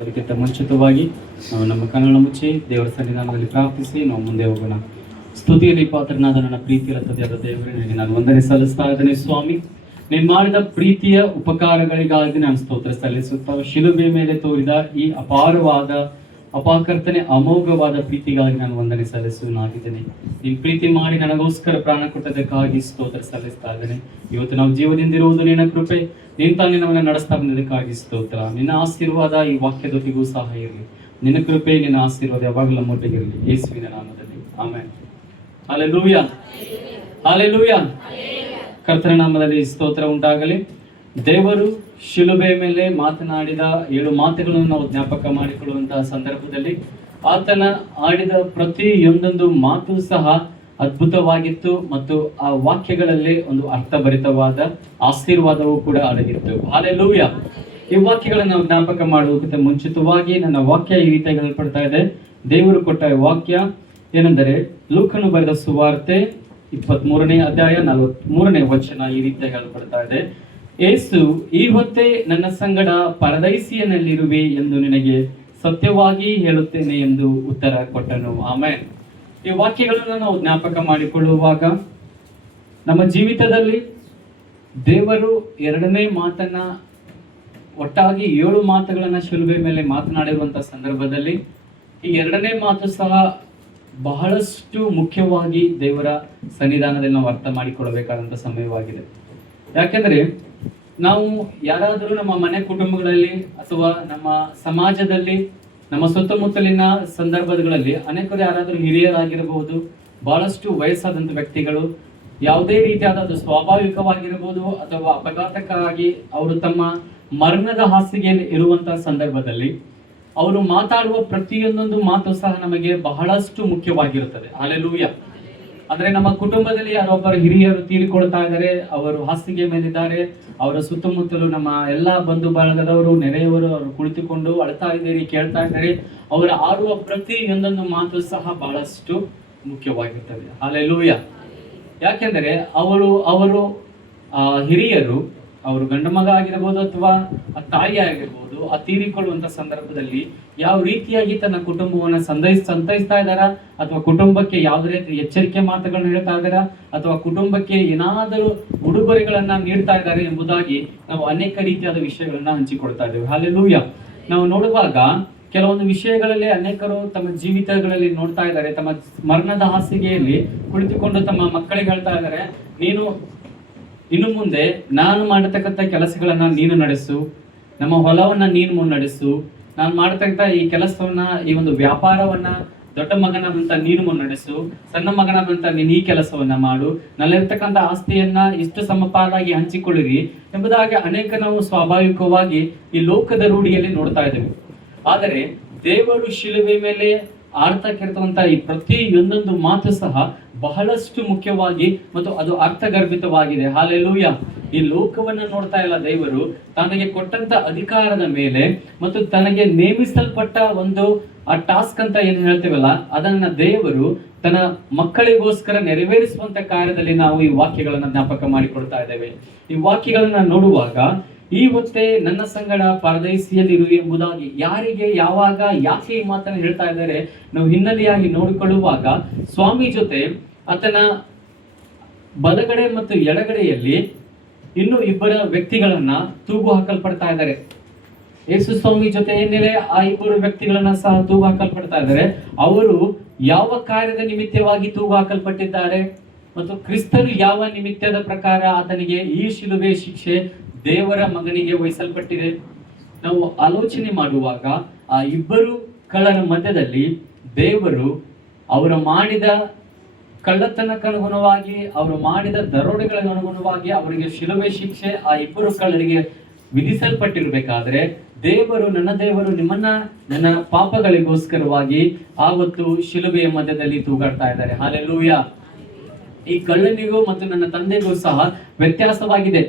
ಅದಕ್ಕಿಂತ ಮುಂಚಿತವಾಗಿ ನಾವು ನಮ್ಮ ಕನ್ನಡ ಮುಚ್ಚಿ ದೇವರ ಸನ್ನಿಧಾನದಲ್ಲಿ ಪ್ರಾರ್ಥಿಸಿ ನಾವು ಮುಂದೆ ಹೋಗೋಣ. ಸ್ತುತಿಯಲ್ಲಿ ಪಾತ್ರನಾದ ನನ್ನ ಪ್ರೀತಿಯ ತಂದೆಯಾದ ದೇವರೇ, ನಿನಗೆ ನಾನು ವಂದನೆ ಸಲ್ಲಿಸ್ತಾ ಇದ್ದೇನೆ ಸ್ವಾಮಿ. ನೀನು ಮಾಡಿದ ಪ್ರೀತಿಯ ಉಪಕಾರಗಳಿಗಾಗಿ ನಾನು ಸ್ತೋತ್ರ ಸಲ್ಲಿಸುತ್ತಾ, ಶಿಲುಬೆ ಮೇಲೆ ತೋರಿದ ಈ ಅಪಾರವಾದ ಅಪಾಕರ್ತನೆ ಅಮೋಘವಾದ ಪ್ರೀತಿಗಾಗಿ ನಾನು ವಂದನೆ ಸಲ್ಲಿಸುವನಾಗಿದ್ದೇನೆ. ನೀನು ಪ್ರೀತಿ ಮಾಡಿ ನನಗೋಸ್ಕರ ಪ್ರಾಣ ಕೊಟ್ಟದಕ್ಕಾಗಿ ಸ್ತೋತ್ರ ಸಲ್ಲಿಸ್ತಾ ಇದ್ದೇನೆ. ಇವತ್ತು ನಾವು ಜೀವದಿಂದಿರುವುದು ನಿನ್ನ ಕೃಪೆ, ನೀನು ತಾನೇ ನಮ್ಮನ್ನು ನಡೆಸ್ತಾ ಬಂದಿದ್ದಕ್ಕಾಗಿ ಸ್ತೋತ್ರ. ನಿನ್ನ ಆಶೀರ್ವಾದ ಈ ವಾಕ್ಯದೊಟ್ಟಿಗೂ ಸಹ ಇರಲಿ. ನಿನ್ನ ಕೃಪೆ, ನಿನ್ನ ಆಶೀರ್ವಾದ ಯಾವಾಗಲೂ ನಮ್ಮೊಟ್ಟಿಗಿರಲಿ, ಯೇಸುವಿನ ನಾಮದಲ್ಲಿ ಆಮೆನ್. Hallelujah, hallelujah. ಕರ್ತನ ನಾಮದಲ್ಲಿ ಸ್ತೋತ್ರ ಉಂಟಾಗಲಿ. ದೇವರು ಶಿಲುಬೆ ಮೇಲೆ ಮಾತನಾಡಿದ 7 ಮಾತುಗಳನ್ನು ನಾವು ಜ್ಞಾಪಕ ಮಾಡಿಕೊಳ್ಳುವಂತಹ ಸಂದರ್ಭದಲ್ಲಿ ಆತನ ಆಡಿದ ಪ್ರತಿಯೊಂದೊಂದು ಮಾತು ಸಹ ಅದ್ಭುತವಾಗಿತ್ತು ಮತ್ತು ಆ ವಾಕ್ಯಗಳಲ್ಲಿ ಒಂದು ಅರ್ಥಭರಿತವಾದ ಆಶೀರ್ವಾದವೂ ಕೂಡ ಅಡಗಿತ್ತು. ಹಲ್ಲೆಲೂಯಾ. ಈ ವಾಕ್ಯಗಳನ್ನು ನಾವು ಜ್ಞಾಪಕ ಮಾಡುವುದಕ್ಕಿಂತ ಮುಂಚಿತವಾಗಿ ನನ್ನ ವಾಕ್ಯ ಈ ರೀತಿಯಾಗಿ ಹೇಳಲ್ಪಡ್ತಾ ಇದೆ. ದೇವರು ಕೊಟ್ಟ ವಾಕ್ಯ ಏನೆಂದರೆ, ಲೂಕನು ಬರೆದ ಸುವಾರ್ತೆ 23ನೇ ಅಧ್ಯಾಯ 43ನೇ ವಚನ ಈ ರೀತಿಯಾಗಿ ಹೇಳಲ್ಪಡ್ತಾ ಇದೆ. ಯೇಸು, ಈ ಹೊತ್ತೇ ನನ್ನ ಸಂಗಡ ಪರದೈಸಿಯನಲ್ಲಿರುವೆ ಎಂದು ನಿನಗೆ ಸತ್ಯವಾಗಿ ಹೇಳುತ್ತೇನೆ ಎಂದು ಉತ್ತರ ಕೊಟ್ಟನು. ಆಮೆನ್. ಈ ವಾಕ್ಯಗಳನ್ನು ನಾವು ಜ್ಞಾಪಕ ಮಾಡಿಕೊಳ್ಳುವಾಗ ನಮ್ಮ ಜೀವಿತದಲ್ಲಿ ದೇವರು 2ನೇ ಮಾತನ್ನ ಒಟ್ಟಾಗಿ 7 ಮಾತುಗಳನ್ನ ಶಿಲುಬೆ ಮೇಲೆ ಮಾತನಾಡಿರುವಂತಹ ಸಂದರ್ಭದಲ್ಲಿ ಈ 2ನೇ ಮಾತು ಸಹ ಬಹಳಷ್ಟು ಮುಖ್ಯವಾಗಿ ದೇವರ ಸನ್ನಿಧಾನದಲ್ಲಿ ನಾವು ಅರ್ಥ ಮಾಡಿಕೊಳ್ಳಬೇಕಾದಂಥ ಸಮಯವಾಗಿದೆ. ಯಾಕೆಂದ್ರೆ ನಾವು ಯಾರಾದರೂ ನಮ್ಮ ಮನೆ ಕುಟುಂಬಗಳಲ್ಲಿ ಅಥವಾ ನಮ್ಮ ಸಮಾಜದಲ್ಲಿ ನಮ್ಮ ಸುತ್ತಮುತ್ತಲಿನ ಸಂದರ್ಭಗಳಲ್ಲಿ ಅನೇಕರು ಯಾರಾದರೂ ಹಿರಿಯರಾಗಿರಬಹುದು, ಬಹಳಷ್ಟು ವಯಸ್ಸಾದಂಥ ವ್ಯಕ್ತಿಗಳು ಯಾವುದೇ ರೀತಿಯಾದ ಸ್ವಾಭಾವಿಕವಾಗಿರಬಹುದು ಅಥವಾ ಅಪಘಾತಕ್ಕಾಗಿ ಅವರು ತಮ್ಮ ಮರಣದ ಹಾಸಿಗೆಯಲ್ಲಿ ಇರುವಂತಹ ಸಂದರ್ಭದಲ್ಲಿ ಅವರು ಮಾತಾಡುವ ಪ್ರತಿಯೊಂದೊಂದು ಮಾತು ಸಹ ನಮಗೆ ಬಹಳಷ್ಟು ಮುಖ್ಯವಾಗಿರುತ್ತದೆ. ಹಲ್ಲೆಲೂಯಾ. ಅಂದ್ರೆ ನಮ್ಮ ಕುಟುಂಬದಲ್ಲಿ ಯಾರೊಬ್ಬರು ಹಿರಿಯರು ತೀರಿಕೊಳ್ತಾ ಇದ್ದಾರೆ, ಅವರು ಹಾಸಿಗೆ ಮೇಲಿದ್ದಾರೆ, ಅವರ ಸುತ್ತಮುತ್ತಲು ನಮ್ಮ ಎಲ್ಲಾ ಬಂಧು ಬಳಗದವರು, ನೆರೆಯವರು ಅವರು ಕುಳಿತುಕೊಂಡು ಅಳ್ತಾ ಇದ್ದೀರಿ, ಕೇಳ್ತಾ ಇದ್ದಾರೆ. ಅವರು ಆಡುವ ಪ್ರತಿಯೊಂದೊಂದು ಮಾತು ಸಹ ಬಹಳಷ್ಟು ಮುಖ್ಯವಾಗಿರ್ತದೆ. ಹಲ್ಲೆಲೂಯಾ. ಯಾಕೆಂದರೆ ಅವರು ಹಿರಿಯರು, ಅವರು ಗಂಡು ಮಗ ಆಗಿರ್ಬೋದು ಅಥವಾ ತಾಯಿ ಆಗಿರ್ಬೋದು, ಆ ತೀರಿಕೊಳ್ಳುವಂತ ಸಂದರ್ಭದಲ್ಲಿ ಯಾವ ರೀತಿಯಾಗಿ ತನ್ನ ಕುಟುಂಬವನ್ನು ಸಂತೈಸ್ತಾ ಇದ್ದಾರಾ, ಅಥವಾ ಕುಟುಂಬಕ್ಕೆ ಯಾವುದೇ ರೀತಿ ಎಚ್ಚರಿಕೆ ಮಾತುಗಳನ್ನ ಹೇಳ್ತಾ ಇದ್ದಾರಾ, ಅಥವಾ ಕುಟುಂಬಕ್ಕೆ ಏನಾದರೂ ಉಡುಗೊರೆಗಳನ್ನ ನೀಡ್ತಾ ಇದ್ದಾರೆ ಎಂಬುದಾಗಿ ನಾವು ಅನೇಕ ರೀತಿಯಾದ ವಿಷಯಗಳನ್ನ ಹಂಚಿಕೊಳ್ತಾ ಇದ್ದೇವೆ. ಹಲ್ಲೆಲೂಯಾ. ನಾವು ನೋಡುವಾಗ ಕೆಲವೊಂದು ವಿಷಯಗಳಲ್ಲಿ ಅನೇಕರು ತಮ್ಮ ಜೀವಿತಗಳಲ್ಲಿ ನೋಡ್ತಾ ಇದ್ದಾರೆ, ತಮ್ಮ ಮರಣದ ಹಾಸಿಗೆಯಲ್ಲಿ ಕುಳಿತುಕೊಂಡು ತಮ್ಮ ಮಕ್ಕಳಿಗೆ ಹೇಳ್ತಾ ಇದ್ದಾರೆ, ನೀನು ಇನ್ನು ಮುಂದೆ ನಾನು ಮಾಡತಕ್ಕಂಥ ಕೆಲಸಗಳನ್ನ ನೀನು ನಡೆಸು, ನಮ್ಮ ಹೊಲವನ್ನ ನೀನು ಮುನ್ನಡೆಸು, ನಾನು ಮಾಡತಕ್ಕಂಥ ಈ ಕೆಲಸವನ್ನ, ಈ ಒಂದು ವ್ಯಾಪಾರವನ್ನ ದೊಡ್ಡ ಮಗನಾದಂತ ನೀನು ಮುನ್ನಡೆಸು, ಸಣ್ಣ ಮಗನಾದಂತ ನೀನು ಈ ಕೆಲಸವನ್ನ ಮಾಡು, ನಲ್ಲಿರ್ತಕ್ಕಂಥ ಆಸ್ತಿಯನ್ನ ಇಷ್ಟು ಸಮಪಾಲಾಗಿ ಹಂಚಿಕೊಳ್ಳಿರಿ ಎಂಬುದಾಗಿ ಅನೇಕ ನಾವು ಸ್ವಾಭಾವಿಕವಾಗಿ ಈ ಲೋಕದ ರೂಢಿಯಲ್ಲಿ ನೋಡ್ತಾ ಇದ್ದೇವೆ. ಆದರೆ ದೇವರು ಶಿಲುಬೆ ಮೇಲೆ ಆಡ್ತಕ್ಕಿರ್ತಕ್ಕಂಥ ಈ ಪ್ರತಿಯೊಂದೊಂದು ಮಾತು ಸಹ ಬಹಳಷ್ಟು ಮುಖ್ಯವಾಗಿ ಮತ್ತು ಅದು ಅರ್ಥಗರ್ಭಿತವಾಗಿದೆ. ಹಲ್ಲೆಲೂಯಾ. ಈ ಲೋಕವನ್ನ ನೋಡ್ತಾ ಇಲ್ಲ ದೇವರು, ತನಗೆ ಕೊಟ್ಟಂತ ಅಧಿಕಾರದ ಮೇಲೆ ಮತ್ತು ತನಗೆ ನೇಮಿಸಲ್ಪಟ್ಟ ಒಂದು ಆ ಟಾಸ್ಕ್ ಅಂತ ಏನ್ ಹೇಳ್ತೀವಲ್ಲ, ಅದನ್ನ ದೇವರು ತನ್ನ ಮಕ್ಕಳಿಗೋಸ್ಕರ ನೆರವೇರಿಸುವಂತ ಕಾರ್ಯದಲ್ಲಿ ನಾವು ಈ ವಾಕ್ಯಗಳನ್ನ ಜ್ಞಾಪಕ ಮಾಡಿಕೊಡ್ತಾ ಇದ್ದೇವೆ. ಈ ವಾಕ್ಯಗಳನ್ನ ನೋಡುವಾಗ, ಈ ಹೊತ್ತೇ ನನ್ನ ಸಂಗಡ ಪರದೈಸಿಯಲ್ಲಿರು ಎಂಬುದಾಗಿ ಯಾರಿಗೆ, ಯಾವಾಗ, ಯಾಕೆ ಈ ಮಾತನ್ನು ಹೇಳ್ತಾ ಇದ್ದಾರೆ ನಾವು ಹಿನ್ನೆಲೆಯಾಗಿ ನೋಡಿಕೊಳ್ಳುವಾಗ, ಸ್ವಾಮಿ ಜೊತೆ ಆತನ ಬಲಗಡೆ ಮತ್ತು ಎಡಗಡೆಯಲ್ಲಿ ಇನ್ನು 2 ವ್ಯಕ್ತಿಗಳನ್ನ ತೂಗು ಹಾಕಲ್ಪಡ್ತಾ ಇದ್ದಾರೆ. ಯೇಸು ಸ್ವಾಮಿ ಜೊತೆ ಏನಿದೆ, ಆ 2 ವ್ಯಕ್ತಿಗಳನ್ನ ಸಹ ತೂಗು ಹಾಕಲ್ಪಡ್ತಾ ಇದ್ದಾರೆ. ಅವರು ಯಾವ ಕಾರ್ಯದ ನಿಮಿತ್ತವಾಗಿ ತೂಗು ಹಾಕಲ್ಪಟ್ಟಿದ್ದಾರೆ ಮತ್ತು ಕ್ರಿಸ್ತನು ಯಾವ ನಿಮಿತ್ತದ ಪ್ರಕಾರ ಆತನಿಗೆ ಈ ಶಿಲುಬೆ ಶಿಕ್ಷೆ ದೇವರ ಮಗನಿಗೆ ವಹಿಸಲ್ಪಟ್ಟಿದೆ. ನಾವು ಆಲೋಚನೆ ಮಾಡುವಾಗ ಆ 2 ಕಳ್ಳರ ಮಧ್ಯದಲ್ಲಿ ದೇವರು ಅವರು ಮಾಡಿದ ಕಳ್ಳತನಕ್ಕೆ ಅನುಗುಣವಾಗಿ, ಅವರು ಮಾಡಿದ ದರೋಡೆಗಳಿಗೆ ಅನುಗುಣವಾಗಿ ಅವರಿಗೆ ಶಿಲುಬೆ ಶಿಕ್ಷೆ ಆ 2 ಕಳ್ಳರಿಗೆ ವಿಧಿಸಲ್ಪಟ್ಟಿರ್ಬೇಕಾದ್ರೆ, ದೇವರು, ನನ್ನ ದೇವರು ನಿಮ್ಮನ್ನ ನನ್ನ ಪಾಪಗಳಿಗೋಸ್ಕರವಾಗಿ ಆವತ್ತು ಶಿಲುಬೆಯ ಮಧ್ಯದಲ್ಲಿ ತೂಗಾಡ್ತಾ ಇದ್ದಾರೆ. ಹಲ್ಲೆಲೂಯಾ. ಈ ಕಳ್ಳನಿಗೂ ಮತ್ತು ನನ್ನ ತಂದೆಗೂ ಸಹ ವ್ಯತ್ಯಾಸವಾಗಿದೆ.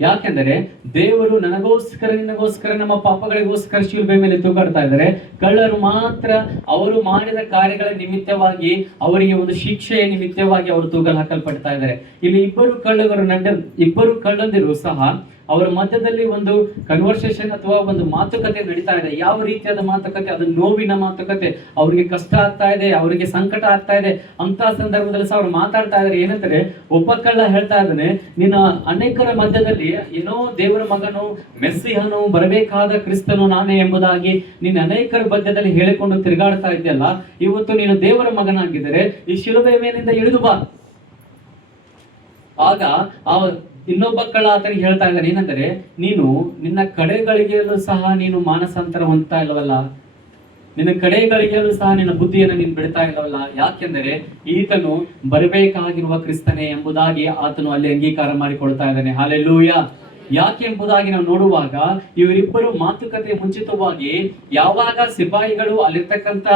ಯಾಕೆಂದರೆ ದೇವರು ನನಗೋಸ್ಕರ, ನಿನಗೋಸ್ಕರ, ನಮ್ಮ ಪಾಪಗಳಿಗೋಸ್ಕರ ಶಿಲುಬೆ ಮೇಲೆ ತೂಗಾಡ್ತಾ ಇದ್ದಾರೆ. ಕಳ್ಳರು ಮಾತ್ರ ಅವರು ಮಾಡಿದ ಕಾರ್ಯಗಳ ನಿಮಿತ್ತವಾಗಿ, ಅವರಿಗೆ ಒಂದು ಶಿಕ್ಷೆಯ ನಿಮಿತ್ತವಾಗಿ ಅವರು ತೂಗಲು ಹಾಕಲ್ಪಡ್ತಾ ಇದ್ದಾರೆ. ಇಲ್ಲಿ 2 ಕಳ್ಳಂದಿರು ಸಹ ಅವರ ಮಧ್ಯದಲ್ಲಿ ಒಂದು ಕನ್ವರ್ಸೇಷನ್ ಅಥವಾ ಒಂದು ಮಾತುಕತೆ ನಡೀತಾ ಇದೆ. ಯಾವ ರೀತಿಯಾದ ಮಾತುಕತೆ? ಅದು ನೋವಿನ ಮಾತುಕತೆ. ಅವರಿಗೆ ಕಷ್ಟ ಆಗ್ತಾ ಇದೆ, ಅವರಿಗೆ ಸಂಕಟ ಆಗ್ತಾ ಇದೆ. ಅಂತ ಸಂದರ್ಭದಲ್ಲಿ ಸಹ ಅವ್ರು ಮಾತಾಡ್ತಾ ಇದ್ದಾರೆ. ಏನಂತಾರೆ, ಒಬ್ಬ ಕಳ್ಳ ಹೇಳ್ತಾ ಇದ್ದಾನೆ, ನಿನ್ನ ಅನೇಕರ ಮಧ್ಯದಲ್ಲಿ ಏನೋ ದೇವರ ಮಗನು, ಮೆಸ್ಸಿಹನು, ಬರಬೇಕಾದ ಕ್ರಿಸ್ತನು ನಾನೇ ಎಂಬುದಾಗಿ ನೀನು ಅನೇಕರ ಮಧ್ಯದಲ್ಲಿ ಹೇಳಿಕೊಂಡು ತಿರುಗಾಡ್ತಾ ಇದೆಯಲ್ಲ, ಇವತ್ತು ನೀನು ದೇವರ ಮಗನಾಗಿದ್ದರೆ ಈ ಶಿಲುಬೆಯ ಮೇಲಿಂದ ಇಳಿದು ಬಾ. ಆಗ ಆ ಇನ್ನೊಬ್ಬ ಕಳ್ಳ ಆತನಿಗೆ ಹೇಳ್ತಾ ಇದ್ದಾನೆ, ಏನಂದ್ರೆ, ನೀನು ನಿನ್ನ ಕಡೆಗಳಿಗೆಯಲ್ಲೂ ಸಹ ನೀನು ಮಾನಸಾಂತರ ಹೊಂದ್ತಾ ಇಲ್ಲವಲ್ಲ, ನಿನ್ನ ಕಡೆಗಳಿಗೆಯಲ್ಲೂ ಸಹ ನಿನ್ನ ಬುದ್ಧಿಯನ್ನು ನೀನು ಬಿಡ್ತಾ ಇಲ್ಲವಲ್ಲ. ಯಾಕೆಂದರೆ ಈತನು ಬರಬೇಕಾಗಿರುವ ಕ್ರಿಸ್ತನೇ ಎಂಬುದಾಗಿ ಆತನು ಅಲ್ಲಿ ಅಂಗೀಕಾರ ಮಾಡಿಕೊಳ್ತಾ ಇದ್ದಾನೆ. ಹಲ್ಲೆಲೂಯಾ. ಯಾಕೆ ಎಂಬುದಾಗಿ ನಾವು ನೋಡುವಾಗ ಇವರಿಬ್ಬರು ಮಾತುಕತೆ ಮುಂಚಿತವಾಗಿ ಯಾವಾಗ ಸಿಪಾಯಿಗಳು ಅಲ್ಲಿರ್ತಕ್ಕಂಥ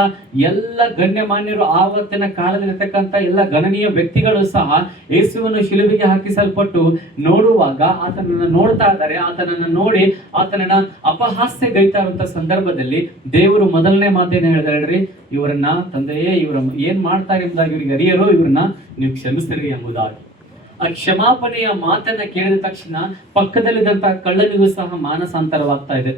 ಎಲ್ಲ ಗಣ್ಯಮಾನ್ಯರು, ಆವತ್ತಿನ ಕಾಲದಲ್ಲಿರ್ತಕ್ಕಂಥ ಎಲ್ಲ ಗಣನೀಯ ವ್ಯಕ್ತಿಗಳು ಸಹ ಯೇಸುವನ್ನು ಶಿಲುಬೆಗೆ ಹಾಕಿಸಲ್ಪಟ್ಟು ನೋಡುವಾಗ ಆತನನ್ನು ನೋಡ್ತಾ ಇದ್ದಾರೆ. ಆತನನ್ನು ನೋಡಿ ಆತನನ್ನ ಅಪಹಾಸ್ಯಗೈತಾ ಇರುವಂತ ಸಂದರ್ಭದಲ್ಲಿ ದೇವರು ಮೊದಲನೇ ಮಾತೇನು ಹೇಳಿದ್ರಿ, ಇವರನ್ನ ತಂದೆಯೇ, ಇವರ ಏನ್ ಮಾಡ್ತಾರೆ ಎಂಬುದಾಗಿ ಇವರಿಗೆ ಅರಿಯರು, ಇವ್ರನ್ನ ನೀವು ಕ್ಷಮಿಸ್ತೀರಿ ಎಂಬುದಾಗಿ. ಆ ಕ್ಷಮಾಪಣೆಯ ಮಾತನ್ನ ಕೇಳಿದ ತಕ್ಷಣ ಪಕ್ಕದಲ್ಲಿದ್ದಂತಹ ಕಳ್ಳನಿಗೂ ಸಹ ಮಾನಸಾಂತರವಾಗ್ತಾ ಇದೆ.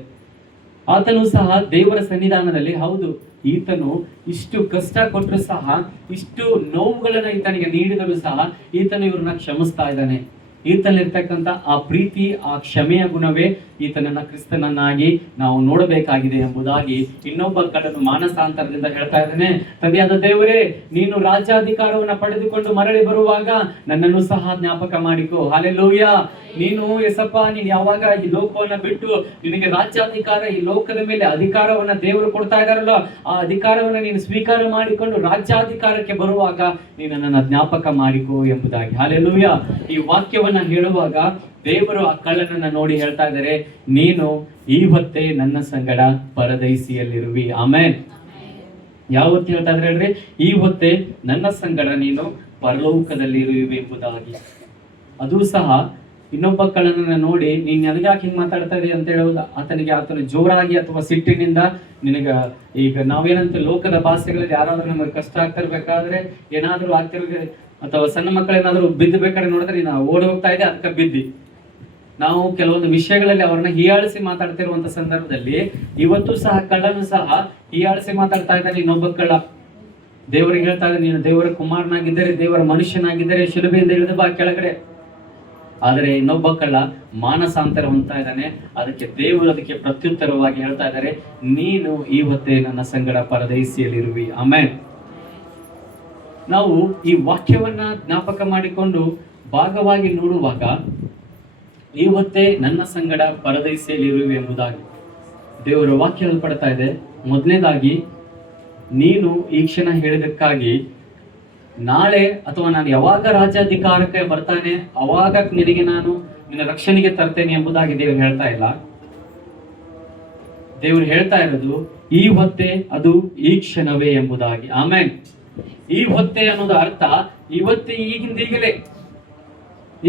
ಆತನು ಸಹ ದೇವರ ಸನ್ನಿಧಾನದಲ್ಲಿ, ಹೌದು, ಈತನು ಇಷ್ಟು ಕಷ್ಟ ಕೊಟ್ಟರು ಸಹ, ಇಷ್ಟು ನೋವುಗಳನ್ನ ಈತನಿಗೆ ನೀಡಿದರೂ ಸಹ ಈತನು ಇವ್ರನ್ನ ಕ್ಷಮಿಸ್ತಾ ಇದ್ದಾನೆ. ಈತನಲ್ಲಿರ್ತಕ್ಕಂಥ ಆ ಪ್ರೀತಿ, ಆ ಕ್ಷಮೆಯ ಗುಣವೇ ಈತನನ್ನ ಕ್ರಿಸ್ತನನ್ನಾಗಿ ನಾವು ನೋಡಬೇಕಾಗಿದೆ ಎಂಬುದಾಗಿ ಇನ್ನೊಬ್ಬ ಕಳ್ಳನು ಮಾನಸಾಂತರದಿಂದ ಹೇಳ್ತಾ ಇದ್ದಾನೆ, ತಂದೆಯಾದ ದೇವರೇ, ನೀನು ರಾಜ್ಯಾಧಿಕಾರವನ್ನ ಪಡೆದುಕೊಂಡು ಮರಳಿ ಬರುವಾಗ ನನ್ನನ್ನು ಸಹ ಜ್ಞಾಪಕ ಮಾಡಿಕೋ. ಹಲ್ಲೆಲೂಯಾ. ನೀನು ಎಸಪ್ಪ, ನೀನು ಯಾವಾಗ ಈ ಲೋಕವನ್ನ ಬಿಟ್ಟು ನಿನಗೆ ರಾಜ್ಯಾಧಿಕಾರ, ಈ ಲೋಕದ ಮೇಲೆ ಅಧಿಕಾರವನ್ನ ದೇವರು ಕೊಡ್ತಾ ಇದ್ದಾರಲ್ಲ, ಆ ಅಧಿಕಾರವನ್ನ ನೀನು ಸ್ವೀಕಾರ ಮಾಡಿಕೊಂಡು ರಾಜ್ಯಾಧಿಕಾರಕ್ಕೆ ಬರುವಾಗ ನೀನು ನನ್ನನ್ನು ಜ್ಞಾಪಕ ಮಾಡಿಕೋ ಎಂಬುದಾಗಿ. ಹಲ್ಲೆಲೂಯಾ. ಈ ವಾಕ್ಯವನ್ನ ಹೇಳುವಾಗ ದೇವರು ಆ ಕಳ್ಳನನ್ನ ನೋಡಿ ಹೇಳ್ತಾ ಇದ್ದಾರೆ, ನೀನು ಇವತ್ತೇ ನನ್ನ ಸಂಗಡ ಪರದೈಸಿಯಲ್ಲಿರುವಿ. ಆಮೆನ್. ಯಾವತ್ತು ಹೇಳ್ತಾ ಇದ್ರೆ ಹೇಳ್ರಿ, ಇವತ್ತೇ ನನ್ನ ಸಂಗಡ ನೀನು ಪರಲೋಕದಲ್ಲಿ ಇರುವಿ ಎಂಬುದಾಗಿ. ಅದು ಸಹ ಇನ್ನೊಬ್ಬ ಕಳ್ಳನನ್ನ ನೋಡಿ, ನೀನ್ ನನಗ್ಯಾಕೆ ಹಿಂಗ್ ಮಾತಾಡ್ತಾ ಇದೀಯ ಅಂತ ಹೇಳುವುದು, ಆತನು ಜೋರಾಗಿ ಅಥವಾ ಸಿಟ್ಟಿನಿಂದ, ನಿನಗ ಈಗ ನಾವೇನಂತ ಲೋಕದ ಭಾಷೆಗಳಲ್ಲಿ ಯಾರಾದ್ರೂ ನಮಗೆ ಕಷ್ಟ ಆಗ್ತಿರ್ಬೇಕಾದ್ರೆ, ಏನಾದ್ರೂ ಆಗ್ತಿರ್ಬೇಕು, ಅಥವಾ ಸಣ್ಣ ಮಕ್ಕಳೇನಾದ್ರೂ ಬಿದ್ದು ಬೇಕಾದ್ರೆ ನೋಡಿದ್ರೆ ನಾವು ಓಡಿ ಹೋಗ್ತಾ ಇದೆ, ಅದಕ್ಕೆ ಬಿದ್ದಿ. ನಾವು ಕೆಲವೊಂದು ವಿಷಯಗಳಲ್ಲಿ ಅವರನ್ನ ಹೀಯಾಳಿಸಿ ಮಾತಾಡ್ತಿರುವಂತ ಸಂದರ್ಭದಲ್ಲಿ ಇವತ್ತು ಸಹ ಕಳ್ಳನು ಸಹ ಹೀಯಾಳಿಸಿ ಮಾತಾಡ್ತಾ ಇದ್ದಾನೆ. ಇನ್ನೊಬ್ಬ ಕಳ್ಳ ದೇವರಿಗೆ ಹೇಳ್ತಾ ಇದ್ದಾನೆ, ನೀನು ದೇವರ ಕುಮಾರನಾಗಿದ್ದರೆ, ದೇವರ ಮನುಷ್ಯನಾಗಿದ್ದರೆ ಶಿಲುಬೆಯಿಂದ ಇಳಿದು ಬಾ ಕೆಳಗಡೆ. ಆದರೆ ಇನ್ನೊಬ್ಬ ಕಳ್ಳ ಮಾನಸಾಂತರ ಹೊಂದ್ತಾ ಇದ್ದಾನೆ. ಅದಕ್ಕೆ ದೇವರು ಅದಕ್ಕೆ ಪ್ರತ್ಯುತ್ತರವಾಗಿ ಹೇಳ್ತಾ ಇದ್ದಾರೆ, ನೀನು ಇವತ್ತೇ ನನ್ನ ಸಂಗಡ ಪರದೈಸಿಯಲ್ಲಿರುವಿ. ಆಮೆನ್. ನಾವು ಈ ವಾಕ್ಯವನ್ನ ಜ್ಞಾಪಕ ಮಾಡಿಕೊಂಡು ಭಾಗವಾಗಿ ನೋಡುವಾಗ, ಇವತ್ತೇ ನನ್ನ ಸಂಗಡ ಪರದೈಸಿಯಲ್ಲಿರುವೆ ಎಂಬುದಾಗಿ ದೇವರ ವಾಕ್ಯ ಪಡ್ತಾ ಇದೆ. ಮೊದಲನೇದಾಗಿ, ನೀನು ಈ ಕ್ಷಣ ಹೇಳಿದಕ್ಕಾಗಿ ನಾಳೆ ಅಥವಾ ನಾನು ಯಾವಾಗ ರಾಜ್ಯಾಧಿಕಾರಕ್ಕೆ ಬರ್ತಾನೆ ಅವಾಗ ನಿನಗೆ ನಾನು ನಿನ್ನ ರಕ್ಷಣೆಗೆ ತರ್ತೇನೆ ಎಂಬುದಾಗಿ ದೇವರು ಹೇಳ್ತಾ ಇಲ್ಲ. ದೇವರು ಹೇಳ್ತಾ ಇರೋದು ಈ ಹೊತ್ತೇ, ಅದು ಈ ಕ್ಷಣವೇ ಎಂಬುದಾಗಿ. ಆಮೇನ್. ಈ ಹೊತ್ತೇ ಅನ್ನೋದು ಅರ್ಥ ಇವತ್ತೇ,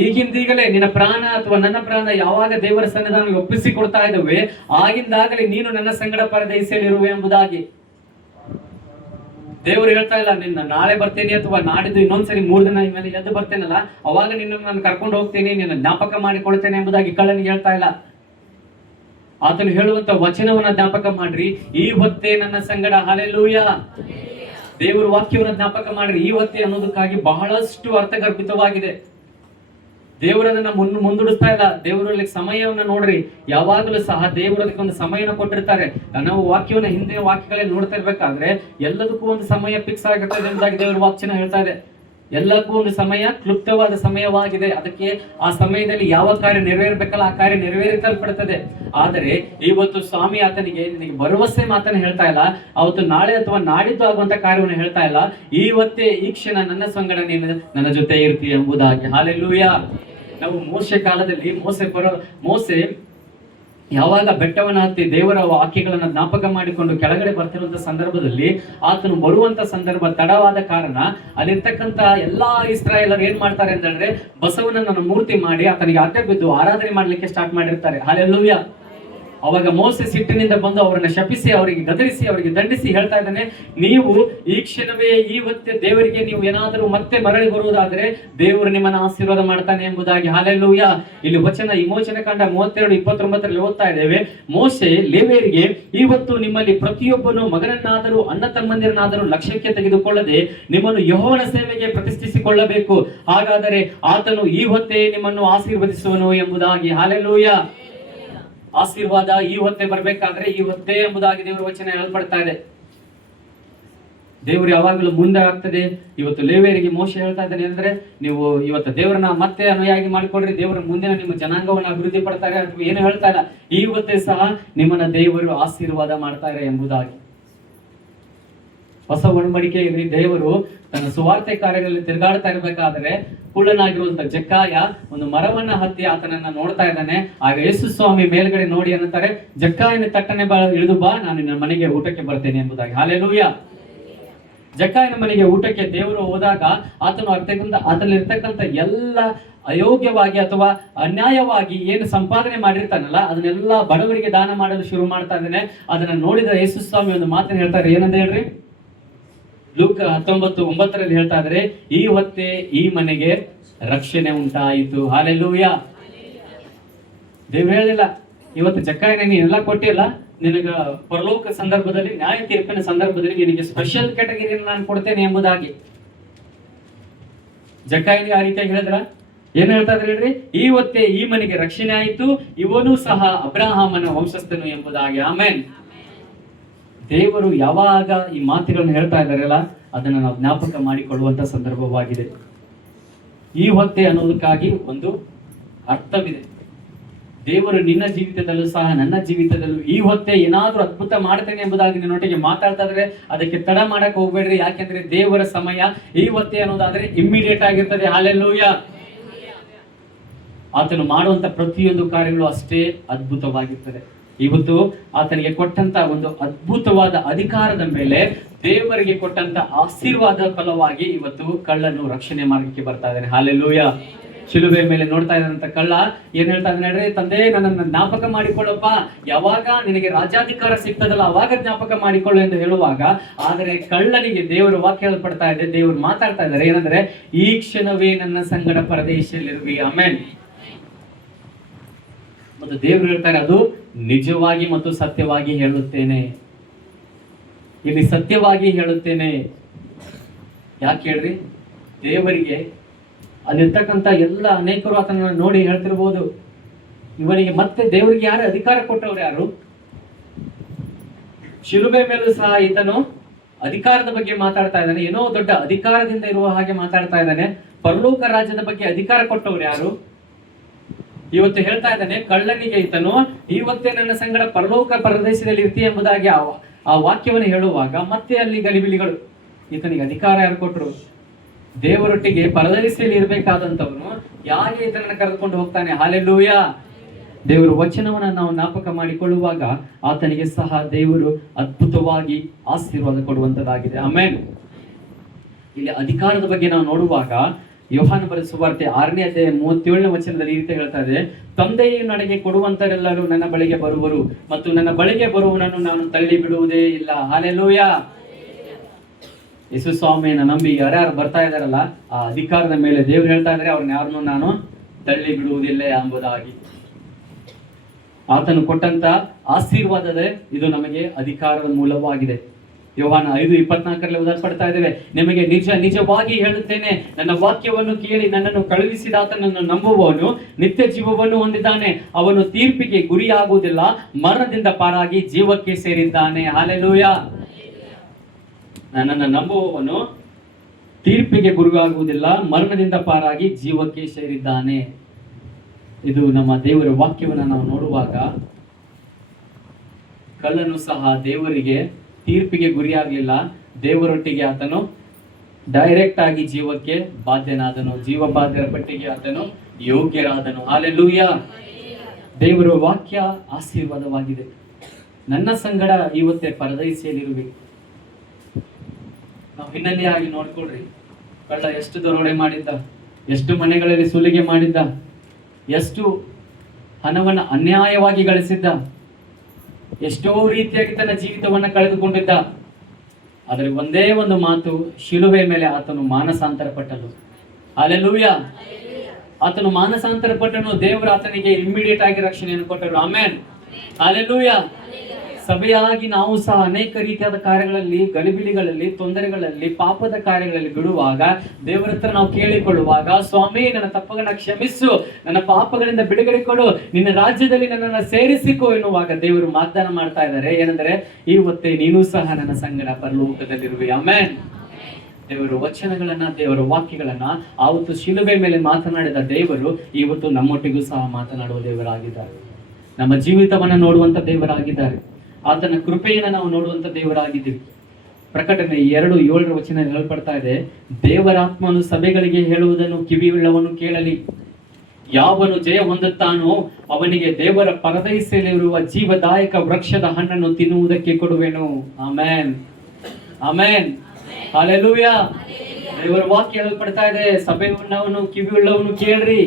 ಈಗಿಂದೀಗಲೇ ನಿನ್ನ ಪ್ರಾಣ ಅಥವಾ ನನ್ನ ಪ್ರಾಣ ಯಾವಾಗ ದೇವರ ಸನ್ನಿಧಾನಕ್ಕೆ ಒಪ್ಪಿಸಿಕೊಡ್ತಾ ಇದ್ದೇವೆ, ಆಗಿಂದಾಗಲೇ ನೀನು ನನ್ನ ಸಂಗಡ ಪರದೈಸಿಯಲ್ಲಿರುವೆ ಎಂಬುದಾಗಿ. ದೇವರು ಹೇಳ್ತಾ ಇಲ್ಲ, ನಿನ್ನ ನಾಳೆ ಬರ್ತೇನೆ ಅಥವಾ ನಾಡಿದ್ದು ಇನ್ನೊಂದ್ಸರಿ 3 ದಿನ ಮೇಲೆ ಎದ್ದು ಬರ್ತೇನಲ್ಲ, ಅವಾಗ ನಿನ್ನ ನಾನು ಕರ್ಕೊಂಡು ಹೋಗ್ತೇನೆ, ನಿನ್ನ ಜ್ಞಾಪಕ ಮಾಡಿಕೊಳ್ತೇನೆ ಎಂಬುದಾಗಿ ಕಳ್ಳನಿಗೆ ಹೇಳ್ತಾ ಇಲ್ಲ. ಆತನು ಹೇಳುವಂತ ವಚನವನ್ನ ಜ್ಞಾಪಕ ಮಾಡ್ರಿ, ಈ ಹೊತ್ತೇ ನನ್ನ ಸಂಗಡ. ಹಲ್ಲೆಲೂಯಾ. ದೇವರ ವಾಕ್ಯವನ್ನ ಜ್ಞಾಪಕ ಮಾಡ್ರಿ. ಈ ಹೊತ್ತೇ ಅನ್ನೋದಕ್ಕಾಗಿ ಬಹಳಷ್ಟು ಅರ್ಥಗರ್ಭಿತವಾಗಿದೆ. ದೇವರದನ್ನ ಮುಂದೂಡಿಸ್ತಾ ಇಲ್ಲ. ದೇವರಲ್ಲಿ ಸಮಯವನ್ನ ನೋಡ್ರಿ. ಯಾವಾಗಲೂ ಸಹ ದೇವರು ಅದಕ್ಕೆ ಒಂದು ಸಮಯನ ಕೊಟ್ಟಿರ್ತಾರೆ. ನಾವು ವಾಕ್ಯವನ್ನ ಹಿಂದಿನ ವಾಕ್ಯಗಳಲ್ಲಿ ನೋಡ್ತಾ ಇರ್ಬೇಕಾದ್ರೆ ಎಲ್ಲದಕ್ಕೂ ಒಂದು ಸಮಯ ಫಿಕ್ಸ್ ಆಗಿರ್ತದೆ ಎಂಬುದಾಗಿ ದೇವರ ವಾಕ್ಯನ ಹೇಳ್ತಾ ಇದೆ. ಎಲ್ಲಕ್ಕೂ ಒಂದು ಸಮಯ, ಕ್ಲುಪ್ತವಾದ ಸಮಯವಾಗಿದೆ. ಅದಕ್ಕೆ ಆ ಸಮಯದಲ್ಲಿ ಯಾವ ಕಾರ್ಯ ನೆರವೇರ್ಬೇಕಲ್ಲ ಆ ಕಾರ್ಯ ನೆರವೇರಿಸಲ್ಪಡ್ತದೆ. ಆದರೆ ಇವತ್ತು ಸ್ವಾಮಿ ಆತನಿಗೆ ನಿನಗೆ ಭರವಸೆ ಮಾತನ್ನ ಹೇಳ್ತಾ ಇಲ್ಲ. ಅವತ್ತು ನಾಳೆ ಅಥವಾ ನಾಡಿದ್ದು ಆಗುವಂತ ಕಾರ್ಯವನ್ನು ಹೇಳ್ತಾ ಇಲ್ಲ. ಇವತ್ತೇ ಈ ಕ್ಷಣ ನನ್ನ ಸಂಗಡ ನೀನು ನನ್ನ ಜೊತೆ ಇರ್ತೀಯ ಎಂಬುದಾಗಿ. ಹಲ್ಲೆಲೂಯಾ. ನಾವು ಮೋಸೆ ಕಾಲದಲ್ಲಿ ಮೋಸೆ ಯಾವಾಗ ಬೆಟ್ಟವನ್ನು ಹತ್ತಿ ದೇವರ ವಾಕ್ಯಗಳನ್ನ ಜ್ಞಾಪಕ ಮಾಡಿಕೊಂಡು ಕೆಳಗಡೆ ಬರ್ತಿರುವಂತ ಸಂದರ್ಭದಲ್ಲಿ ಆತನು ಬರುವಂತ ಸಂದರ್ಭ ತಡವಾದ ಕಾರಣ ಅಲ್ಲಿರ್ತಕ್ಕಂತ ಎಲ್ಲಾ ಇಸ್ರಾಯೇಲರು ಏನ್ ಮಾಡ್ತಾರೆ ಅಂತಂದ್ರೆ, ಬಸವನನ್ನ ಮೂರ್ತಿ ಮಾಡಿ ಆತನಿಗೆ ಅಡ್ಡ ಬಿದ್ದು ಆರಾಧನೆ ಮಾಡ್ಲಿಕ್ಕೆ ಸ್ಟಾರ್ಟ್ ಮಾಡಿರ್ತಾರೆ. ಹಲ್ಲೆಲೂಯಾ. ಅವಾಗ ಮೋಸೆ ಸಿಟ್ಟಿನಿಂದ ಬಂದು ಅವರನ್ನ ಶಪಿಸಿ, ಅವರಿಗೆ ಗದರಿಸಿ, ಅವರಿಗೆ ದಂಡಿಸಿ ಹೇಳ್ತಾ ಇದ್ದಾನೆ, ನೀವು ಈ ಕ್ಷಣವೇ ಇವತ್ತೇ ದೇವರಿಗೆ ನೀವು ಏನಾದರೂ ಮತ್ತೆ ಮರಳಿ ಬರುವುದಾದ್ರೆ ದೇವರು ನಿಮ್ಮನ್ನ ಆಶೀರ್ವಾದ ಮಾಡ್ತಾನೆ ಎಂಬುದಾಗಿ. ಹಲ್ಲೆಲೂಯಾ. ಇಲ್ಲಿ ವಚನ ವಿಮೋಚನೆ ಕಾಂಡ 32:29 ಓದ್ತಾ ಇದ್ದೇವೆ. ಮೋಶೆ ಲೇವಿಯರಿಗೆ, ಇವತ್ತು ನಿಮ್ಮಲ್ಲಿ ಪ್ರತಿಯೊಬ್ಬನು ಮಗನನ್ನಾದರೂ ಅಣ್ಣ ತಮ್ಮಂದಿರನ್ನಾದರೂ ಲಕ್ಷ್ಯಕ್ಕೆ ತೆಗೆದುಕೊಳ್ಳದೆ ನಿಮ್ಮನ್ನು ಯೆಹೋವನ ಸೇವೆಗೆ ಪ್ರತಿಷ್ಠಿಸಿಕೊಳ್ಳಬೇಕು, ಹಾಗಾದರೆ ಆತನು ಈ ಹೊತ್ತೇ ನಿಮ್ಮನ್ನು ಆಶೀರ್ವದಿಸುವನು ಎಂಬುದಾಗಿ. ಹಲ್ಲೆಲೂಯಾ. ಆಶೀರ್ವಾದ ಈ ಹೊತ್ತೇ ಬರ್ಬೇಕಾದ್ರೆ ಈ ಹೊತ್ತೇ ಎಂಬುದಾಗಿ ದೇವರ ವಚನ ಹೇಳಲ್ಪಡ್ತಾ ಇದೆ. ದೇವರು ಯಾವಾಗಲೂ ಮುಂದೆ ಆಗ್ತದೆ. ಇವತ್ತು ಲೇವಿಯರಿಗೆ ಮೋಶೆ ಹೇಳ್ತಾ ಇದ್ದಾನೆ ಅಂದ್ರೆ, ನೀವು ಇವತ್ತು ದೇವರನ್ನ ಮತ್ತೆ ಅನುಯಾಗಿ ಮಾಡಿಕೊಡ್ರಿ, ದೇವರ ಮುಂದಿನ ನಿಮ್ಮ ಜನಾಂಗವನ್ನು ಅಭಿವೃದ್ಧಿ ಪಡ್ತಾರೆ ಅಥವಾ ಏನು ಹೇಳ್ತಾ ಇಲ್ಲ, ಈ ಹೊತ್ತೇ ಸಹ ನಿಮ್ಮನ್ನ ದೇವರು ಆಶೀರ್ವಾದ ಮಾಡ್ತಾರೆ ಎಂಬುದಾಗಿ. ಹೊಸ ಒಡಂಬಡಿಕೆಯಲ್ಲಿ ದೇವರು ತನ್ನ ಸುವಾರ್ತೆ ಕಾರ್ಯಗಳಲ್ಲಿ ತಿರುಗಾಡ್ತಾ ಇರಬೇಕಾದ್ರೆ ಕುಳ್ಳನಾಗಿರುವಂತಹ ಜಕ್ಕಾಯ ಒಂದು ಮರವನ್ನ ಹತ್ತಿ ಆತನನ್ನ ನೋಡ್ತಾ ಇದ್ದಾನೆ. ಆಗ ಯೇಸು ಸ್ವಾಮಿ ಮೇಲ್ಗಡೆ ನೋಡಿ ಅನ್ನುತ್ತಾರೆ, ಜಕ್ಕಾಯನ ತಟ್ಟನೆ ಇಳಿದು ಬಾ, ನಾನು ನಿನ್ನ ಮನೆಗೆ ಊಟಕ್ಕೆ ಬರ್ತೇನೆ ಎಂಬುದಾಗಿ. ಹಲ್ಲೆಲೂಯಾ. ಜಕ್ಕಾಯನ ಮನೆಗೆ ಊಟಕ್ಕೆ ದೇವರು ಹೋದಾಗ ಆತನು ಆತನಲ್ಲಿರ್ತಕ್ಕಂಥ ಎಲ್ಲ ಅಯೋಗ್ಯವಾಗಿ ಅಥವಾ ಅನ್ಯಾಯವಾಗಿ ಏನು ಸಂಪಾದನೆ ಮಾಡಿರ್ತಾನಲ್ಲ ಅದನ್ನೆಲ್ಲ ಬಡವರಿಗೆ ದಾನ ಮಾಡಲು ಶುರು ಮಾಡ್ತಾ ಇದ್ದಾನೆ. ಅದನ್ನ ನೋಡಿದ ಯೇಸು ಸ್ವಾಮಿ ಒಂದು ಮಾತನ್ನು ಹೇಳ್ತಾರೆ, ಏನಂತ ಹೇಳ್ರಿ? ಲೂಕ 19:9 ಹೇಳ್ತಾ ಇದ್ರೆ, ಈ ಹೊತ್ತೇ ಈ ಮನೆಗೆ ರಕ್ಷಣೆ ಉಂಟಾಯಿತು. ಹಲ್ಲೆಲೂಯಾ. ದೇವ್ರು ಹೇಳಿಲ್ಲ, ಇವತ್ತು ಜಕ್ಕಾಯನ ನೀನೆಲ್ಲ ಕೊಟ್ಟಿಲ್ಲ, ನಿನಗ ಪರಲೋಕ ಸಂದರ್ಭದಲ್ಲಿ, ನ್ಯಾಯ ತೀರ್ಪಿನ ಸಂದರ್ಭದಲ್ಲಿ ನಿನಗೆ ಸ್ಪೆಷಲ್ ಕ್ಯಾಟಗರಿಯನ್ನು ನಾನು ಕೊಡ್ತೇನೆ ಎಂಬುದಾಗಿ. ಜಕ್ಕಾಯನಿಗೆ ಆ ರೀತಿಯಾಗಿ ಹೇಳಿದ್ರ? ಏನ್ ಹೇಳ್ತಾ ಇದ್ರೆ ಹೇಳ್ರಿ? ಈ ಹೊತ್ತೇ ಈ ಮನೆಗೆ ರಕ್ಷಣೆ ಆಯಿತು, ಇವನು ಸಹ ಅಬ್ರಹಾಮನ ವಂಶಸ್ಥನು ಎಂಬುದಾಗಿ. ಆಮೆನ್. ದೇವರು ಯಾವಾಗ ಈ ಮಾತುಗಳನ್ನು ಹೇಳ್ತಾ ಇದ್ದಾರಲ್ಲ ಅದನ್ನ ನಾವು ಜ್ಞಾಪಕ ಮಾಡಿಕೊಳ್ಳುವಂತ ಸಂದರ್ಭವಾಗಿದೆ. ಈ ಹೊತ್ತೇ ಅನ್ನೋದಕ್ಕಾಗಿ ಒಂದು ಅರ್ಥವಿದೆ. ದೇವರು ನಿನ್ನ ಜೀವಿತದಲ್ಲೂ ಸಹ ನನ್ನ ಜೀವಿತದಲ್ಲೂ ಈ ಹೊತ್ತೇ ಏನಾದ್ರೂ ಅದ್ಭುತ ಮಾಡ್ತೇನೆ ಎಂಬುದಾಗಿ ನಿನ್ನೊಟ್ಟಿಗೆ ಮಾತಾಡ್ತಾ ಇದ್ರೆ ಅದಕ್ಕೆ ತಡ ಮಾಡಕ್ ಹೋಗ್ಬೇಡ್ರಿ. ಯಾಕೆಂದ್ರೆ ದೇವರ ಸಮಯ ಈ ಹೊತ್ತೇ ಅನ್ನೋದಾದ್ರೆ ಇಮ್ಮಿಡಿಯೇಟ್ ಆಗಿರ್ತದೆ. ಹಲ್ಲೆಲೂಯಾ. ಆತನು ಮಾಡುವಂತ ಪ್ರತಿಯೊಂದು ಕಾರ್ಯಗಳು ಅಷ್ಟೇ ಅದ್ಭುತವಾಗಿರ್ತದೆ. ಇವತ್ತು ಆತನಿಗೆ ಕೊಟ್ಟಂತ ಒಂದು ಅದ್ಭುತವಾದ ಅಧಿಕಾರದ ಮೇಲೆ ದೇವರಿಗೆ ಕೊಟ್ಟಂತ ಆಶೀರ್ವಾದ ಫಲವಾಗಿ ಇವತ್ತು ಕಳ್ಳನು ರಕ್ಷಣೆ ಮಾರ್ಗಕ್ಕೆ ಬರ್ತಾ ಇದ್ದಾನೆ. ಹಲ್ಲೆಲೂಯಾ. ಶಿಲುಬೆ ಮೇಲೆ ನೋಡ್ತಾ ಇದ್ದಂತ ಕಳ್ಳ ಏನ್ ಹೇಳ್ತಾ ಇದ್ದಾನೆ ಹೇಳ್ರಿ? ತಂದೆ, ನನ್ನನ್ನು ಜ್ಞಾಪಕ ಮಾಡಿಕೊಳ್ಳಪ್ಪ, ಯಾವಾಗ ನಿನಗೆ ರಾಜ್ಯಾಧಿಕಾರ ಸಿಗ್ತದಲ್ಲ ಅವಾಗ ಜ್ಞಾಪಕ ಮಾಡಿಕೊಳ್ಳು ಎಂದು ಹೇಳುವಾಗ, ಆದರೆ ಕಳ್ಳನಿಗೆ ದೇವರು ವಾಕ್ಯ ಹೇಳ್ಪಡ್ತಾ ಇದೆ, ದೇವರು ಮಾತಾಡ್ತಾ ಇದ್ದಾರೆ ಏನಂದ್ರೆ, ಈ ಕ್ಷಣವೇ ನನ್ನ ಸಂಗಡ ಪರದೇಶದಲ್ಲಿರುವಿ. ಆಮೆನ್. ಮತ್ತು ದೇವರು ಹೇಳ್ತಾರೆ, ಅದು ನಿಜವಾಗಿ ಮತ್ತು ಸತ್ಯವಾಗಿ ಹೇಳುತ್ತೇನೆ. ಇಲ್ಲಿ ಸತ್ಯವಾಗಿ ಹೇಳುತ್ತೇನೆ. ಯಾಕೆ ಹೇಳ್ರಿ? ದೇವರಿಗೆ ಅಲ್ಲಿರ್ತಕ್ಕಂಥ ಎಲ್ಲ ಅನೇಕರು ಆತನ ನೋಡಿ ಹೇಳ್ತಿರ್ಬೋದು, ಇವನಿಗೆ ಮತ್ತೆ ದೇವರಿಗೆ ಯಾರು ಅಧಿಕಾರ ಕೊಟ್ಟವ್ರು? ಯಾರು? ಶಿಲುಬೆ ಮೇಲೂ ಸಹ ಈತನು ಅಧಿಕಾರದ ಬಗ್ಗೆ ಮಾತಾಡ್ತಾ ಇದ್ದಾನೆ. ಏನೋ ದೊಡ್ಡ ಅಧಿಕಾರದಿಂದ ಇರುವ ಹಾಗೆ ಮಾತಾಡ್ತಾ ಇದ್ದಾನೆ. ಪರಲೋಕ ರಾಜ್ಯದ ಬಗ್ಗೆ ಅಧಿಕಾರ ಕೊಟ್ಟವ್ರು ಯಾರು? ಇವತ್ತು ಹೇಳ್ತಾ ಇದ್ದಾನೆ ಕಳ್ಳನಿಗೆ ಈತನು, ಇವತ್ತೇ ನನ್ನ ಸಂಗಡ ಪರಲೋಕ ಪರದೇಶದಲ್ಲಿ ಇರ್ತಿ ಎಂಬುದಾಗಿ ಆ ವಾಕ್ಯವನ್ನು ಹೇಳುವಾಗ ಮತ್ತೆ ಅಲ್ಲಿ ಗಲಿಬಿಲಿಗಳು. ಈತನಿಗೆ ಅಧಿಕಾರ ಯಾರು ಕೊಟ್ಟರು? ದೇವರೊಟ್ಟಿಗೆ ಪರದೇಶದಲ್ಲಿ ಇರಬೇಕಾದಂತವನು ಯಾಕೆ ಈತನನ್ನ ಕರೆದುಕೊಂಡು ಹೋಗ್ತಾನೆ? ಹಲ್ಲೆಲೂಯಾ. ದೇವರ ವಚನವನ್ನ ನಾವು ಜ್ಞಾಪಕ ಮಾಡಿಕೊಳ್ಳುವಾಗ ಆತನಿಗೆ ಸಹ ದೇವರು ಅದ್ಭುತವಾಗಿ ಆಶೀರ್ವಾದ ಕೊಡುವಂತದ್ದಾಗಿದೆ. ಆಮೆನ್. ಇಲ್ಲಿ ಅಧಿಕಾರದ ಬಗ್ಗೆ ನಾವು ನೋಡುವಾಗ ಯೋಹಾನ ಬರೆದ ಸುವಾರ್ತೆ 6ನೇ ಅಧ್ಯಾಯ 37ನೇ ವಚನದಲ್ಲಿ ಈ ರೀತಿ ಹೇಳ್ತಾ ಇದೆ, ತಂದೆಯು ನನಗೆ ಕೊಡುವಂತರೆಲ್ಲರೂ ನನ್ನ ಬಳಿಗೆ ಬರುವರು ಮತ್ತು ನನ್ನ ಬಳಿಗೆ ಬರುವವನನ್ನು ನಾನು ತಳ್ಳಿ ಬಿಡುವುದೇ ಇಲ್ಲ. ಹಲ್ಲೆಲೂಯಾ. ಯೇಸು ಸ್ವಾಮಿಯನ್ನ ನಂಬಿ ಯಾರ್ಯಾರು ಬರ್ತಾ ಇದಾರಲ್ಲ ಆ ಅಧಿಕಾರದ ಮೇಲೆ ದೇವ್ರು ಹೇಳ್ತಾ ಇದ್ರೆ ಅವ್ರನ್ನ ಯಾರನ್ನು ನಾನು ತಳ್ಳಿ ಬಿಡುವುದಿಲ್ಲ ಎಂಬುದಾಗಿ. ಆತನು ಕೊಟ್ಟಂತ ಆಶೀರ್ವಾದವೇ ಇದು ನಮಗೆ ಅಧಿಕಾರದ ಮೂಲವಾಗಿದೆ. ಯೋಹಾನ 5:24 ಉದಾಹರಿಸ್ತಾ ಇದ್ದೇವೆ, ನಿಮಗೆ ನಿಜವಾಗಿ ಹೇಳುತ್ತೇನೆ, ನನ್ನ ವಾಕ್ಯವನ್ನು ಕೇಳಿ ನನ್ನನ್ನು ಕಳುಹಿಸಿದ ಆತನನ್ನು ನಂಬುವವನು ನಿತ್ಯ ಜೀವವನ್ನು ಹೊಂದಿದ್ದಾನೆ, ಅವನು ತೀರ್ಪಿಗೆ ಗುರಿಯಾಗುವುದಿಲ್ಲ, ಮರಣದಿಂದ ಪಾರಾಗಿ ಜೀವಕ್ಕೆ ಸೇರಿದ್ದಾನೆ. ಹಲ್ಲೆಲೂಯಾ. ನನ್ನನ್ನು ನಂಬುವವನು ತೀರ್ಪಿಗೆ ಗುರಿಯಾಗುವುದಿಲ್ಲ, ಮರಣದಿಂದ ಪಾರಾಗಿ ಜೀವಕ್ಕೆ ಸೇರಿದ್ದಾನೆ. ಇದು ನಮ್ಮ ದೇವರ ವಾಕ್ಯವನ್ನು ನಾವು ನೋಡುವಾಗ ಕಳ್ಳನು ಸಹ ದೇವರಿಗೆ ತೀರ್ಪಿಗೆ ಗುರಿಯಾಗಲಿಲ್ಲ. ದೇವರೊಟ್ಟಿಗೆ ಆತನು ಡೈರೆಕ್ಟ್ ಆಗಿ ಜೀವಕ್ಕೆ ಬಾಧ್ಯನಾದನು, ಜೀವಬಾಧ್ಯರ ಪಟ್ಟಿಗೆ ಆತನು ಯೋಗ್ಯರಾದನು. ಹಲ್ಲೆಲೂಯಾ. ದೇವರ ವಾಕ್ಯ ಆಶೀರ್ವಾದವಾಗಿದೆ. ನನ್ನ ಸಂಗಡ ಇವತ್ತೇ ಪರದೈಸಿಯಲ್ಲಿರುವೆ. ನಾವು ಹಿನ್ನೆಲೆಯಾಗಿ ನೋಡ್ಕೊಳ್ರಿ, ಕಳ್ಳ ಎಷ್ಟು ದರೋಡೆ ಮಾಡಿದ್ದ, ಎಷ್ಟು ಮನೆಗಳಲ್ಲಿ ಸುಲಿಗೆ ಮಾಡಿದ್ದ, ಎಷ್ಟು ಹಣವನ್ನು ಅನ್ಯಾಯವಾಗಿ ಗಳಿಸಿದ್ದ. ಎಷ್ಟೋ ರೀತಿಯಾಗಿ ತನ್ನ ಜೀವಿತವನ್ನ ಕಳೆದುಕೊಂಡಿದ್ದ. ಆದರೆ ಒಂದೇ ಒಂದು ಮಾತು, ಶಿಲುವೆ ಮೇಲೆ ಆತನು ಮಾನಸಾಂತರ ಪಟ್ಟನು. ಹಲ್ಲೆಲೂಯಾ. ಆತನು ಮಾನಸಾಂತರ ಪಟ್ಟನು. ದೇವರು ಆತನಿಗೆ ಇಮ್ಮಿಡಿಯೇಟ್ ಆಗಿ ರಕ್ಷಣೆಯನ್ನು ಕೊಟ್ಟರು. ಆಮೆನ್. ಹಲ್ಲೆಲೂಯಾ. ಸಭೆಯಾಗಿ ನಾವು ಸಹ ಅನೇಕ ರೀತಿಯಾದ ಕಾರ್ಯಗಳಲ್ಲಿ, ಗಲಿಬಿಲಿಗಳಲ್ಲಿ, ತೊಂದರೆಗಳಲ್ಲಿ, ಪಾಪದ ಕಾರ್ಯಗಳಲ್ಲಿ ಬಿಡುವಾಗ, ದೇವರ ಹತ್ರ ನಾವು ಕೇಳಿಕೊಳ್ಳುವಾಗ, ಸ್ವಾಮಿ ನನ್ನ ತಪ್ಪಗಳನ್ನ ಕ್ಷಮಿಸು, ನನ್ನ ಪಾಪಗಳಿಂದ ಬಿಡುಗಡೆ ಕೊಡು, ನಿನ್ನ ರಾಜ್ಯದಲ್ಲಿ ನನ್ನನ್ನು ಸೇರಿಸಿಕೋ ಎನ್ನುವಾಗ ದೇವರು ವಾಗ್ದಾನ ಮಾಡ್ತಾ ಇದ್ದಾರೆ. ಏನಂದ್ರೆ, ಇವತ್ತೇ ನೀನು ಸಹ ನನ್ನ ಸಂಗಡ ಪರಲೋಕದಲ್ಲಿರುವೆ. ಆಮೆನ್. ದೇವರ ವಚನಗಳನ್ನ, ದೇವರ ವಾಕ್ಯಗಳನ್ನ ಆವತ್ತು ಶಿಲುಬೆ ಮೇಲೆ ಮಾತನಾಡಿದ ದೇವರು ಇವತ್ತು ನಮ್ಮೊಟ್ಟಿಗೂ ಸಹ ಮಾತನಾಡುವ ದೇವರಾಗಿದ್ದಾರೆ. ನಮ್ಮ ಜೀವಿತವನ್ನ ನೋಡುವಂತ ದೇವರಾಗಿದ್ದಾರೆ. ಆತನ ಕೃಪೆಯನ್ನು ನಾವು ನೋಡುವಂತ ದೇವರಾಗಿದ್ದೀವಿ. ಪ್ರಕಟಣೆ 2:7 ವಚನ ಹೇಳಲ್ಪಡ್ತಾ ಇದೆ, ದೇವರಾತ್ಮನು ಸಭೆಗಳಿಗೆ ಹೇಳುವುದನ್ನು ಕಿವಿಯುಳ್ಳವನು ಕೇಳಲಿ. ಯಾವನು ಜಯ ಹೊಂದುತ್ತಾನೋ ಅವನಿಗೆ ದೇವರ ಪರದೈಸಲ್ಲಿರುವ ಜೀವದಾಯಕ ವೃಕ್ಷದ ಹಣ್ಣನ್ನು ತಿನ್ನುವುದಕ್ಕೆ ಕೊಡುವೆನು. ಆಮೆನ್. ಆಮೆನ್. ಹಲ್ಲೆಲೂಯಾ. ದೇವರ ವಾಕ್ಯ ಹೇಳಲ್ಪಡ್ತಾ ಇದೆ, ಸಭೆಯುಳ್ಳವನು ಕಿವಿಯುಳ್ಳವನು ಕೇಳ್ರಿ.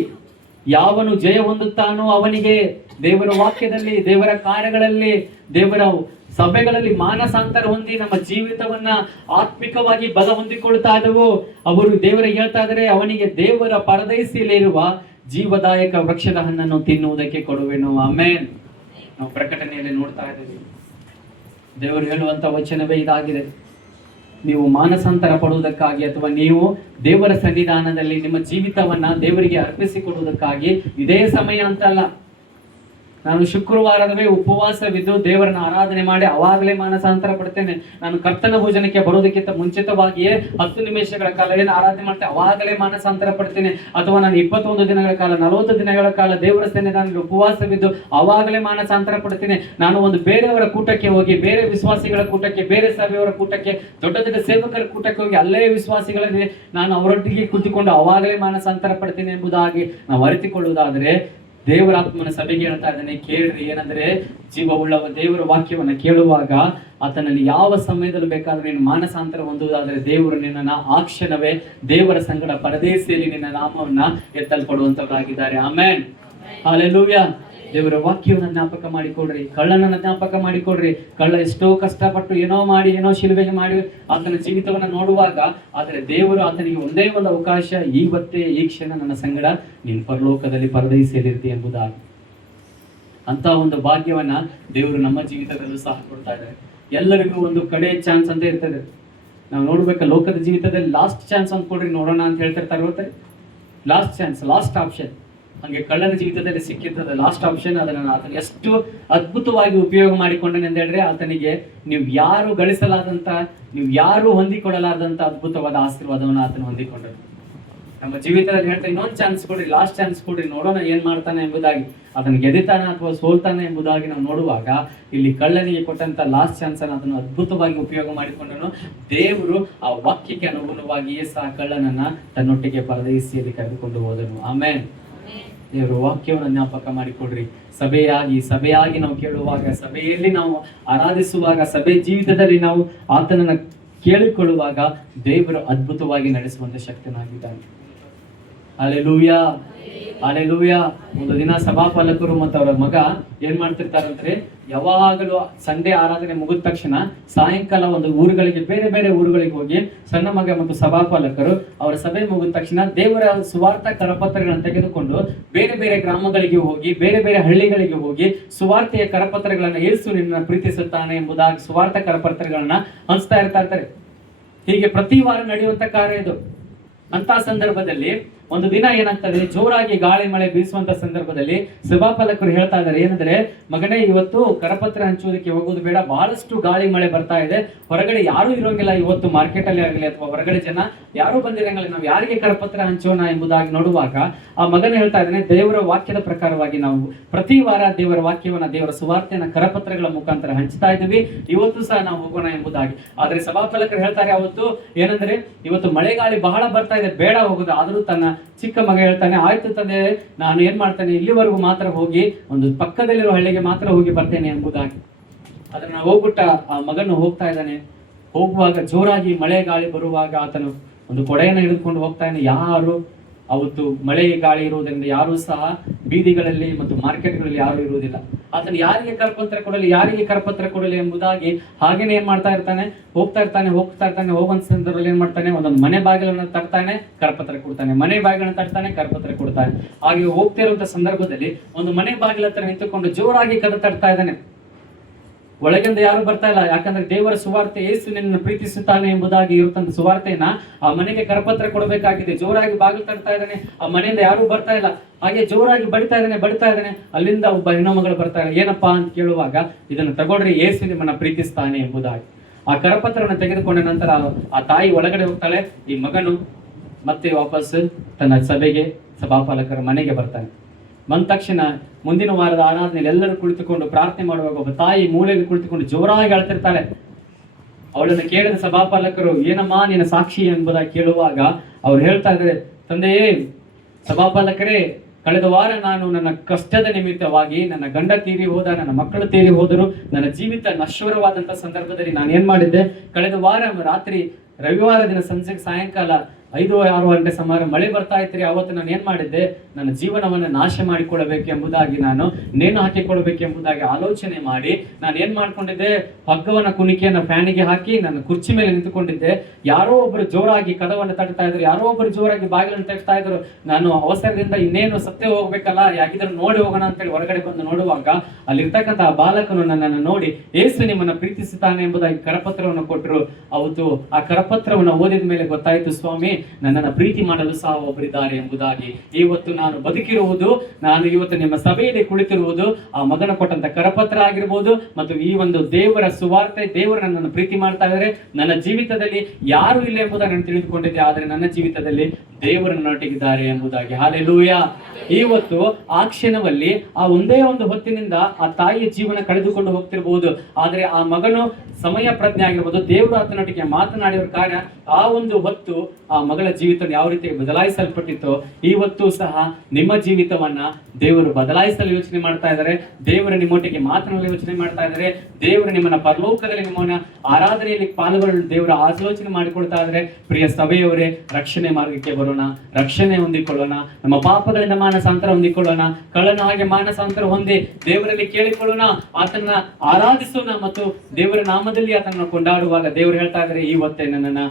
ಯಾವನು ಜಯ ಹೊಂದುತ್ತಾನೋ ಅವನಿಗೆ ದೇವರ ವಾಕ್ಯದಲ್ಲಿ, ದೇವರ ಕಾರ್ಯಗಳಲ್ಲಿ, ದೇವರ ಸಭೆಗಳಲ್ಲಿ ಮಾನಸಾಂತರ ಹೊಂದಿ ನಮ್ಮ ಜೀವಿತವನ್ನ ಆತ್ಮಿಕವಾಗಿ ಬಲ ಹೊಂದಿಕೊಳ್ತಾ ಇದ್ದವು. ಅವರು ದೇವರಿಗೆ ಹೇಳ್ತಾ ಇದ್ದಾರೆ, ಅವನಿಗೆ ದೇವರ ಪರದೈಸಿಯಲ್ಲಿರುವ ಜೀವದಾಯಕ ವೃಕ್ಷದ ಹಣ್ಣನ್ನು ತಿನ್ನುವುದಕ್ಕೆ ಕೊಡುವೆನು. ಆಮೆನ್. ನಾವು ಪ್ರಕಟಣೆಯಲ್ಲಿ ನೋಡ್ತಾ ಇದ್ದೀವಿ, ದೇವರು ಹೇಳುವಂತ ವಚನವೇ ಇದಾಗಿದೆ. ನೀವು ಮಾನಸಾಂತರ ಪಡುವುದಕ್ಕಾಗಿ ಅಥವಾ ನೀವು ದೇವರ ಸನ್ನಿಧಾನದಲ್ಲಿ ನಿಮ್ಮ ಜೀವಿತವನ್ನ ದೇವರಿಗೆ ಅರ್ಪಿಸಿಕೊಡುವುದಕ್ಕಾಗಿ ಇದೇ ಸಮಯ ಅಂತಲ್ಲ. ನಾನು ಶುಕ್ರವಾರವೇ ಉಪವಾಸವಿದ್ದು ದೇವರನ್ನ ಆರಾಧನೆ ಮಾಡಿ ಅವಾಗಲೇ ಮಾನಸಾಂತರ ಪಡ್ತೇನೆ. ನಾನು ಕರ್ತನ ಭೋಜನಕ್ಕೆ ಬರೋದಕ್ಕಿಂತ ಮುಂಚಿತವಾಗಿಯೇ 10 ನಿಮಿಷಗಳ ಕಾಲ ಏನು ಆರಾಧನೆ ಮಾಡ್ತೇನೆ, ಅವಾಗಲೇ ಮಾನಸಾಂತರ ಪಡ್ತೇನೆ. ಅಥವಾ ನಾನು 21 ದಿನಗಳ ಕಾಲ, 40 ದಿನಗಳ ಕಾಲ ದೇವರ ಸನ್ನಿಧಾನದಲ್ಲಿ ಉಪವಾಸವಿದ್ದು ಅವಾಗಲೇ ಮಾನಸಾಂತರ ಪಡ್ತೇನೆ. ನಾನು ಒಂದು ಬೇರೆಯವರ ಕೂಟಕ್ಕೆ ಹೋಗಿ, ಬೇರೆ ವಿಶ್ವಾಸಿಗಳ ಕೂಟಕ್ಕೆ, ಬೇರೆ ಸಭೆಯವರ ಕೂಟಕ್ಕೆ, ದೊಡ್ಡ ದೊಡ್ಡ ಸೇವಕರ ಕೂಟಕ್ಕೆ ಹೋಗಿ ಅಲ್ಲೇ ವಿಶ್ವಾಸಿಗಳಲ್ಲಿ ನಾನು ಅವರೊಟ್ಟಿಗೆ ಕೂತಿಕೊಂಡು ಅವಾಗಲೇ ಮಾನಸಾಂತರ ಪಡ್ತೇನೆ ಎಂಬುದಾಗಿ ನಾವು ಅರಿತುಕೊಳ್ಳುವುದಾದರೆ, ದೇವರಾತ್ಮನ ಸಭೆಗೆ ಹೇಳ್ತಾ ಇದ್ದಾನೆ, ಕೇಳ್ರಿ. ಏನಂದ್ರೆ, ಜೀವವುಳ್ಳ ದೇವರ ವಾಕ್ಯವನ್ನ ಕೇಳುವಾಗ ಆತನಲ್ಲಿ ಯಾವ ಸಮಯದಲ್ಲಿ ಬೇಕಾದ್ರೂ ನೀನು ಮಾನಸಾಂತರ ಹೊಂದುವುದಾದರೆ ದೇವರು ನಿನ್ನನ್ನು ಆ ಕ್ಷಣವೇ ದೇವರ ಸಂಗಡ ಪರದೇಶಿಯಲ್ಲಿ ನಿನ್ನ ನಾಮವನ್ನ ಎತ್ತಲ್ಪಡುವಂತವರಾಗಿದ್ದಾರೆ. ಆಮೆನ್. ಹಲ್ಲೆಲೂಯಾ. ದೇವರ ವಾಕ್ಯವನ್ನು ಜ್ಞಾಪಕ ಮಾಡಿಕೊಡ್ರಿ. ಕಳ್ಳನನ್ನ ಜ್ಞಾಪಕ ಮಾಡಿಕೊಡ್ರಿ. ಕಳ್ಳ ಎಷ್ಟೋ ಕಷ್ಟಪಟ್ಟು ಏನೋ ಮಾಡಿ, ಏನೋ ಶಿಲುಬೆಗೆ ಮಾಡಿ ಆತನ ಜೀವಿತವನ್ನ ನೋಡುವಾಗ, ಆದರೆ ದೇವರು ಆತನಿಗೆ ಒಂದೇ ಒಂದು ಅವಕಾಶ, ಇವತ್ತೇ ಈ ಕ್ಷಣ ನನ್ನ ಸಂಗಡ ನೀನು ಪರಲೋಕದಲ್ಲಿ ಪರದೈಸಿಯಲ್ಲಿರ್ತಿ ಎಂಬುದಾಗಿ. ಅಂತ ಒಂದು ಭಾಗ್ಯವನ್ನ ದೇವರು ನಮ್ಮ ಜೀವಿತದಲ್ಲೂ ಸಹ ಕೊಡ್ತಾ ಇದ್ದಾರೆ. ಎಲ್ಲರಿಗೂ ಒಂದು ಕಡೆ ಚಾನ್ಸ್ ಅಂತ ಇರ್ತದೆ. ನಾವು ನೋಡ್ಬೇಕು, ಲೋಕದ ಜೀವಿತದಲ್ಲಿ ಲಾಸ್ಟ್ ಚಾನ್ಸ್ ಅಂತ ಕೊಡ್ರಿ ನೋಡೋಣ ಅಂತ ಹೇಳ್ತಿರ್ತಾರೆ ಗೊತ್ತೆ. Last chance, last option. ಹಂಗೆ ಕಳ್ಳನ ಜೀವಿತದಲ್ಲಿ ಸಿಕ್ಕಿರ್ತದೆ ಲಾಸ್ಟ್ ಆಪ್ಷನ್. ಅದನ್ನು ಆತನ ಎಷ್ಟು ಅದ್ಭುತವಾಗಿ ಉಪಯೋಗ ಮಾಡಿಕೊಂಡನೆ ಅಂತ ಹೇಳಿದ್ರೆ, ಆತನಿಗೆ ನೀವು ಯಾರು ಗಳಿಸಲಾದಂತ, ನೀವು ಯಾರು ಹೊಂದಿಕೊಳ್ಳಲಾರದಂತ ಅದ್ಭುತವಾದ ಆಶೀರ್ವಾದವನ್ನು ಆತನ ಹೊಂದಿಕೊಂಡರು. ನಮ್ಮ ಜೀವಿತದಲ್ಲಿ ಹೇಳ್ತಾ ಇನ್ನೊಂದು ಚಾನ್ಸ್ ಕೊಡ್ರಿ, ಲಾಸ್ಟ್ ಚಾನ್ಸ್ ಕೊಡ್ರಿ, ನೋಡೋಣ ಏನ್ ಮಾಡ್ತಾನೆ ಎಂಬುದಾಗಿ, ಅದನ್ನು ಗೆದಿತಾನೆ ಅಥವಾ ಸೋಲ್ತಾನೆ ಎಂಬುದಾಗಿ ನಾವು ನೋಡುವಾಗ, ಇಲ್ಲಿ ಕಳ್ಳನಿಗೆ ಕೊಟ್ಟಂತ ಲಾಸ್ಟ್ ಚಾನ್ಸ್ ಅನ್ನು ಅದನ್ನು ಅದ್ಭುತವಾಗಿ ಉಪಯೋಗ ಮಾಡಿಕೊಂಡನು. ದೇವರು ಆ ವಾಕ್ಯಕ್ಕೆ ಅನುಗುಣವಾಗಿಯೇ ಸಹ ಕಳ್ಳನನ್ನ ತನ್ನೊಟ್ಟಿಗೆ ಪರದೇಶಿಯಲ್ಲಿ ಕರೆದುಕೊಂಡು ಹೋದನು. ಆಮೇಲೆ ದೇವರು ವಾಕ್ಯವನ್ನು ಜ್ಞಾಪಕ ಮಾಡಿಕೊಡ್ರಿ. ಸಭೆಯಾಗಿ ನಾವು ಕೇಳುವಾಗ, ಸಭೆಯಲ್ಲಿ ನಾವು ಆರಾಧಿಸುವಾಗ, ಸಭೆ ಜೀವಿತದಲ್ಲಿ ನಾವು ಆತನನ್ನ ಕೇಳಿಕೊಳ್ಳುವಾಗ ದೇವರು ಅದ್ಭುತವಾಗಿ ನಡೆಸುವಂತ ಶಕ್ತನಾಗಿದ್ದಾನೆ. ಹಲ್ಲೆಲೂಯಾ. ಹಲ್ಲೆಲೂಯಾ. ಒಂದು ದಿನ ಸಭಾಪಾಲಕರು ಮತ್ತು ಅವರ ಮಗ ಏನ್ ಮಾಡ್ತಿರ್ತಾರಂದ್ರೆ, ಯಾವಾಗಲೂ ಸಂಡೇ ಆರಾಧನೆ ಮುಗಿದ ತಕ್ಷಣ ಸಾಯಂಕಾಲ ಒಂದು ಊರುಗಳಿಗೆ, ಬೇರೆ ಬೇರೆ ಊರುಗಳಿಗೆ ಹೋಗಿ ಸಣ್ಣ ಮಗ ಮತ್ತು ಸಭಾಪಾಲಕರು ಅವರ ಸಭೆ ಮುಗಿದ ತಕ್ಷಣ ದೇವರ ಸುವಾರ್ಥ ಕರಪತ್ರಗಳನ್ನು ತೆಗೆದುಕೊಂಡು ಬೇರೆ ಬೇರೆ ಗ್ರಾಮಗಳಿಗೆ ಹೋಗಿ, ಬೇರೆ ಬೇರೆ ಹಳ್ಳಿಗಳಿಗೆ ಹೋಗಿ ಸುವಾರ್ತೆಯ ಕರಪತ್ರಗಳನ್ನ, ಯೇಸು ನಿನ್ನನ್ನು ಪ್ರೀತಿಸುತ್ತಾನೆ ಎಂಬುದಾಗಿ ಸುವಾರ್ಥ ಕರಪತ್ರಗಳನ್ನ ಹಂಚ್ತಾ ಇರ್ತಾರೆ. ಹೀಗೆ ಪ್ರತಿ ವಾರ ನಡೆಯುವಂತ ಕಾರ್ಯ ಇದು. ಅಂತ ಸಂದರ್ಭದಲ್ಲಿ ಒಂದು ದಿನ ಏನಾಗ್ತದೆ, ಜೋರಾಗಿ ಗಾಳಿ ಮಳೆ ಬೀಸುವಂತ ಸಂದರ್ಭದಲ್ಲಿ ಸಭಾಪಾಲಕರು ಹೇಳ್ತಾ ಇದ್ದಾರೆ, ಏನಂದ್ರೆ, ಮಗನೇ ಇವತ್ತು ಕರಪತ್ರ ಹಂಚುವುದಕ್ಕೆ ಹೋಗೋದು ಬೇಡ, ಬಹಳಷ್ಟು ಗಾಳಿ ಮಳೆ ಬರ್ತಾ ಇದೆ, ಹೊರಗಡೆ ಯಾರು ಇರೋಂಗಿಲ್ಲ ಇವತ್ತು, ಮಾರ್ಕೆಟ್ ಅಲ್ಲಿ ಆಗಲಿ ಅಥವಾ ಹೊರಗಡೆ ಜನ ಯಾರು ಬಂದಿರಂಗಿಲ್ಲ, ನಾವು ಯಾರಿಗೆ ಕರಪತ್ರ ಹಂಚೋಣ ಎಂಬುದಾಗಿ ನೋಡುವಾಗ ಆ ಮಗನ ಹೇಳ್ತಾ ಇದ್ದಾನೆ, ದೇವರ ವಾಕ್ಯದ ಪ್ರಕಾರವಾಗಿ ನಾವು ಪ್ರತಿ ವಾರ ದೇವರ ವಾಕ್ಯವನ್ನ, ದೇವರ ಸುವಾರ್ತೆಯನ್ನ ಕರಪತ್ರಗಳ ಮುಖಾಂತರ ಹಂಚ್ತಾ ಇದ್ದೀವಿ, ಇವತ್ತು ಸಹ ನಾವು ಹೋಗೋಣ ಎಂಬುದಾಗಿ. ಆದ್ರೆ ಸಭಾಪಾಲಕರು ಹೇಳ್ತಾರೆ ಅವತ್ತು, ಏನಂದ್ರೆ, ಇವತ್ತು ಮಳೆಗಾಳಿ ಬಹಳ ಬರ್ತಾ ಇದೆ, ಬೇಡ ಹೋಗುದು. ಆದ್ರೂ ತನ್ನ ಚಿಕ್ಕ ಮಗ ಹೇಳ್ತಾನೆ, ಆಯ್ತು ತಂದೆ, ನಾನು ಏನ್ ಮಾಡ್ತೇನೆ, ಇಲ್ಲಿವರೆಗೂ ಮಾತ್ರ ಹೋಗಿ ಒಂದು ಪಕ್ಕದಲ್ಲಿರೋ ಹಳ್ಳಿಗೆ ಮಾತ್ರ ಹೋಗಿ ಬರ್ತೇನೆ ಎಂಬುದಾಗಿ. ಅದನ್ನ ಹೋಗ್ಬಿಟ್ಟ ಆ ಮಗನು ಹೋಗ್ತಾ ಇದ್ದಾನೆ. ಹೋಗುವಾಗ ಜೋರಾಗಿ ಮಳೆ ಗಾಳಿ ಬರುವಾಗ ಆತನು ಒಂದು ಕೊಡೆಯನ್ನು ಹಿಡಿದುಕೊಂಡು ಹೋಗ್ತಾನೆ. ಯಾರು ಅವತ್ತು ಮಳೆ ಗಾಳಿ ಇರುವುದರಿಂದ ಯಾರು ಸಹ ಬೀದಿಗಳಲ್ಲಿ ಮತ್ತು ಮಾರ್ಕೆಟ್ಗಳಲ್ಲಿ ಯಾರು ಇರುವುದಿಲ್ಲ. ಆತನು ಯಾರಿಗೆ ಕರಪತ್ರ ಕೊಡಲಿ, ಯಾರಿಗೆ ಕರಪತ್ರ ಕೊಡಲಿ ಎಂಬುದಾಗಿ ಹಾಗೇನೆ ಏನ್ ಮಾಡ್ತಾ ಇರ್ತಾನೆ, ಹೋಗ್ತಾ ಇರ್ತಾನೆ. ಹೋಗುವಂತ ಸಂದರ್ಭದಲ್ಲಿ ಏನ್ ಮಾಡ್ತಾನೆ, ಒಂದೊಂದು ಮನೆ ಬಾಗಿಲನ್ನು ತಟ್ತಾನೆ, ಕರಪತ್ರ ಕೊಡ್ತಾನೆ. ಮನೆ ಬಾಗಿಲನ್ನು ತಟ್ತಾನೆ, ಕರಪತ್ರ ಕೊಡ್ತಾನೆ. ಹಾಗೆ ಹೋಗ್ತಿರುವಂತ ಸಂದರ್ಭದಲ್ಲಿ ಒಂದು ಮನೆ ಬಾಗಿಲ ಹತ್ರ ನಿಂತುಕೊಂಡು ಜೋರಾಗಿ ಕದ ತಟ್ತಾ ಇದ್ದಾನೆ. ಒಳಗಿಂದ ಯಾರು ಬರ್ತಾ ಇಲ್ಲ, ಯಾಕಂದ್ರೆ ದೇವರ ಸುವಾರ್ತೆ ಯೇಸು ನಿನ್ನನ್ನು ಪ್ರೀತಿಸುತ್ತಾನೆ ಎಂಬುದಾಗಿ ಇರುತ್ತಂತ ಸುವಾರ್ತೆಯನ್ನ ಆ ಮನೆಗೆ ಕರಪತ್ರ ಕೊಡಬೇಕಾಗಿದೆ. ಜೋರಾಗಿ ಬಾಗಿಲು ತಡ್ತಾ ಇದ್ದಾನೆ, ಆ ಮನೆಯಿಂದ ಯಾರು ಬರ್ತಾ ಇಲ್ಲ. ಹಾಗೆ ಜೋರಾಗಿ ಬಡಿತಾ ಇದ್ದಾನೆ. ಅಲ್ಲಿಂದ ಒಬ್ಬ ಹೆಣ್ಣುಮಗಳು ಬರ್ತಾ ಇಲ್ಲ. ಏನಪ್ಪಾ ಅಂತ ಕೇಳುವಾಗ, ಇದನ್ನು ತಗೊಳ್ರಿ, ಯೇಸು ನಿಮ್ಮನ್ನ ಪ್ರೀತಿಸ್ತಾನೆ ಎಂಬುದಾಗಿ. ಆ ಕರಪತ್ರವನ್ನು ತೆಗೆದುಕೊಂಡ ನಂತರ ಆ ತಾಯಿ ಒಳಗಡೆ ಹೋಗ್ತಾಳೆ. ಈ ಮಗನು ಮತ್ತೆ ವಾಪಸ್ ತನ್ನ ಸಭೆಗೆ, ಸಭಾಪಾಲಕರ ಮನೆಗೆ ಬರ್ತಾನೆ. ಬಂದ ತಕ್ಷಣ ಮುಂದಿನ ವಾರದ ಆರಾಧನೆಯಲ್ಲಿ ಎಲ್ಲರೂ ಕುಳಿತುಕೊಂಡು ಪ್ರಾರ್ಥನೆ ಮಾಡುವಾಗ ಒಬ್ಬ ತಾಯಿ ಮೂಲೆಯಲ್ಲಿ ಕುಳಿತುಕೊಂಡು ಜೋರಾಗಿ ಅಳ್ತಿರ್ತಾಳೆ. ಅವಳನ್ನು ಕೇಳಿದ ಸಭಾಪಾಲಕರು, ಏನಮ್ಮ ನಿನ್ನ ಸಾಕ್ಷಿ ಎಂಬುದಾಗಿ ಕೇಳುವಾಗ ಅವ್ರು ಹೇಳ್ತಾ ಇದ್ದಾರೆ, ತಂದೆಯೇ, ಸಭಾಪಾಲಕರೇ, ಕಳೆದ ವಾರ ನಾನು ನನ್ನ ಕಷ್ಟದ ನಿಮಿತ್ತವಾಗಿ ನನ್ನ ಗಂಡ ತೀರಿ ಹೋದ, ನನ್ನ ಮಕ್ಕಳು ತೀರಿ ಹೋದರು, ನನ್ನ ಜೀವಿತ ನಶ್ವರವಾದಂತಹ ಸಂದರ್ಭದಲ್ಲಿ ನಾನು ಏನ್ ಮಾಡಿದ್ದೆ, ಕಳೆದ ವಾರ ರಾತ್ರಿ ರವಿವಾರ ದಿನ ಸಾಯಂಕಾಲ 5-6 ಗಂಟೆ ಸುಮಾರು ಮಳೆ ಬರ್ತಾ ಇತ್ತು. ಅವತ್ತು ನಾನು ಏನ್ ಮಾಡಿದ್ದೆ, ನನ್ನ ಜೀವನವನ್ನು ನಾಶ ಮಾಡಿಕೊಳ್ಳಬೇಕು ಎಂಬುದಾಗಿ, ನಾನು ನೇಣು ಹಾಕಿಕೊಳ್ಬೇಕು ಎಂಬುದಾಗಿ ಆಲೋಚನೆ ಮಾಡಿ ನಾನು ಏನ್ ಮಾಡ್ಕೊಂಡಿದ್ದೆ, ಹಗ್ಗವನ್ನ ಕುಣಿಕೆಯನ್ನ ಫ್ಯಾನಿಗೆ ಹಾಕಿ ನನ್ನ ಕುರ್ಚಿ ಮೇಲೆ ನಿಂತುಕೊಂಡಿದ್ದೆ. ಯಾರೋ ಒಬ್ಬರು ಜೋರಾಗಿ ಕದವನ್ನು ತಟ್ತಾ ಇದ್ರು, ಯಾರೋ ಒಬ್ಬರು ಜೋರಾಗಿ ಬಾಗಿಲನ್ನು ತಟ್ತಾ ಇದ್ರು. ನಾನು ಅವಸರದಿಂದ ಇನ್ನೇನು ಸತ್ತೇ ಹೋಗ್ಬೇಕಲ್ಲ, ಯಾಕಿದ್ರು ನೋಡಿ ಹೋಗೋಣ ಅಂತೇಳಿ ಹೊರಗಡೆ ಬಂದು ನೋಡುವಾಗ ಅಲ್ಲಿರ್ತಕ್ಕಂಥ ಆ ಬಾಲಕನು ನನ್ನನ್ನು ನೋಡಿ, ಯೇಸು ನಿಮ್ಮನ್ನ ಪ್ರೀತಿಸುತ್ತಾನೆ ಎಂಬುದಾಗಿ ಕರಪತ್ರವನ್ನು ಕೊಟ್ಟರು. ಅವತ್ತು ಆ ಕರಪತ್ರವನ್ನು ಓದಿದ ಮೇಲೆ ಗೊತ್ತಾಯ್ತು, ಸ್ವಾಮಿ ನನ್ನನ್ನು ಪ್ರೀತಿ ಮಾಡಲು ಸಹ ಒಬ್ಬರಿದ್ದಾರೆ ಎಂಬುದಾಗಿ. ಇವತ್ತು ನಾನು ಬದುಕಿರುವುದು, ನಾನು ಇವತ್ತು ನಿಮ್ಮ ಸಭೆಯಲ್ಲಿ ಕುಳಿತಿರುವುದು ಆ ಮಗನ ಕೊಟ್ಟಂತ ಕರಪತ್ರ ಆಗಿರ್ಬೋದು, ಮತ್ತು ಈ ಒಂದು ದೇವರ ಸುವಾರ್ತೆ, ದೇವರು ನನ್ನನ್ನು ಪ್ರೀತಿ ಮಾಡ್ತಾ ಇದ್ದಾರೆ. ನನ್ನ ಜೀವಿತದಲ್ಲಿ ಯಾರು ಇಲ್ಲ ಎಂಬುದನ್ನು ನಾನು ತಿಳಿದುಕೊಂಡಿದ್ದೆ, ಆದರೆ ನನ್ನ ಜೀವಿತದಲ್ಲಿ ದೇವರು ನನ್ನೊಟ್ಟಿಗಿದ್ದಾರೆ ಎಂಬುದಾಗಿ. ಹಲ್ಲೆಲೂಯಾ. ಇವತ್ತು ಆ ಕ್ಷಣದಲ್ಲಿ ಆ ಒಂದೇ ಒಂದು ಹೊತ್ತಿನಿಂದ ಆ ತಾಯಿಯ ಜೀವನ ಕಳೆದುಕೊಂಡು ಹೋಗ್ತಿರ್ಬಹುದು, ಆದರೆ ಆ ಮಗನು ಸಮಯ ಪ್ರಜ್ಞೆ ಆಗಿರ್ಬೋದು, ದೇವರು ಆತನೊಟ್ಟಿಗೆ ಮಾತನಾಡಿದ ಕಾರಣ ಆ ಒಂದು ಹೊತ್ತು ಆ ಮಗಳ ಜೀವಿತ ಯಾವ ರೀತಿ ಬದಲಾಯಿಸಲ್ಪಟ್ಟಿತ್ತೋ, ಇವತ್ತು ಸಹ ನಿಮ್ಮ ಜೀವಿತವನ್ನ ದೇವರು ಬದಲಾಯಿಸಲು ಯೋಚನೆ ಮಾಡ್ತಾ ಇದ್ದಾರೆ. ದೇವರು ನಿಮ್ಮೊಟ್ಟಿಗೆ ಮಾತನಾಡಲು ಯೋಚನೆ ಮಾಡ್ತಾ ಇದ್ದಾರೆ. ದೇವರು ನಿಮ್ಮನ್ನ ಪರಲೋಕದಲ್ಲಿ ನಿಮ್ಮನ್ನ ಆರಾಧನೆಯಲ್ಲಿ ಪಾಲ್ಗೊಳ್ಳಲು ದೇವರು ಆಲೋಚನೆ ಮಾಡಿಕೊಳ್ತಾ ಇದ್ದಾರೆ. ಪ್ರಿಯ ಸಭೆಯವರೇ, ರಕ್ಷಣೆ ಮಾರ್ಗಕ್ಕೆ ಬರೋಣ, ರಕ್ಷಣೆ ಹೊಂದಿಕೊಳ್ಳೋಣ, ನಮ್ಮ ಪಾಪಗಳಿಂದ ಮಾನಸಾಂತರ ಹೊಂದಿಕೊಳ್ಳೋಣ, ಕಳ್ಳನ ಹಾಗೆ ಮಾನಸಾಂತರ ಹೊಂದಿ ದೇವರಲ್ಲಿ ಕೇಳಿಕೊಳ್ಳೋಣ, ಆತನ ಆರಾಧಿಸೋಣ ಮತ್ತು ದೇವರ ನಾಮದಲ್ಲಿ ಆತನನ್ನು ಕೊಂಡಾಡುವಾಗ ದೇವರು ಹೇಳ್ತಾ ಇದ್ದಾರೆ, ಇವತ್ತೇ ನನ್ನನ್ನ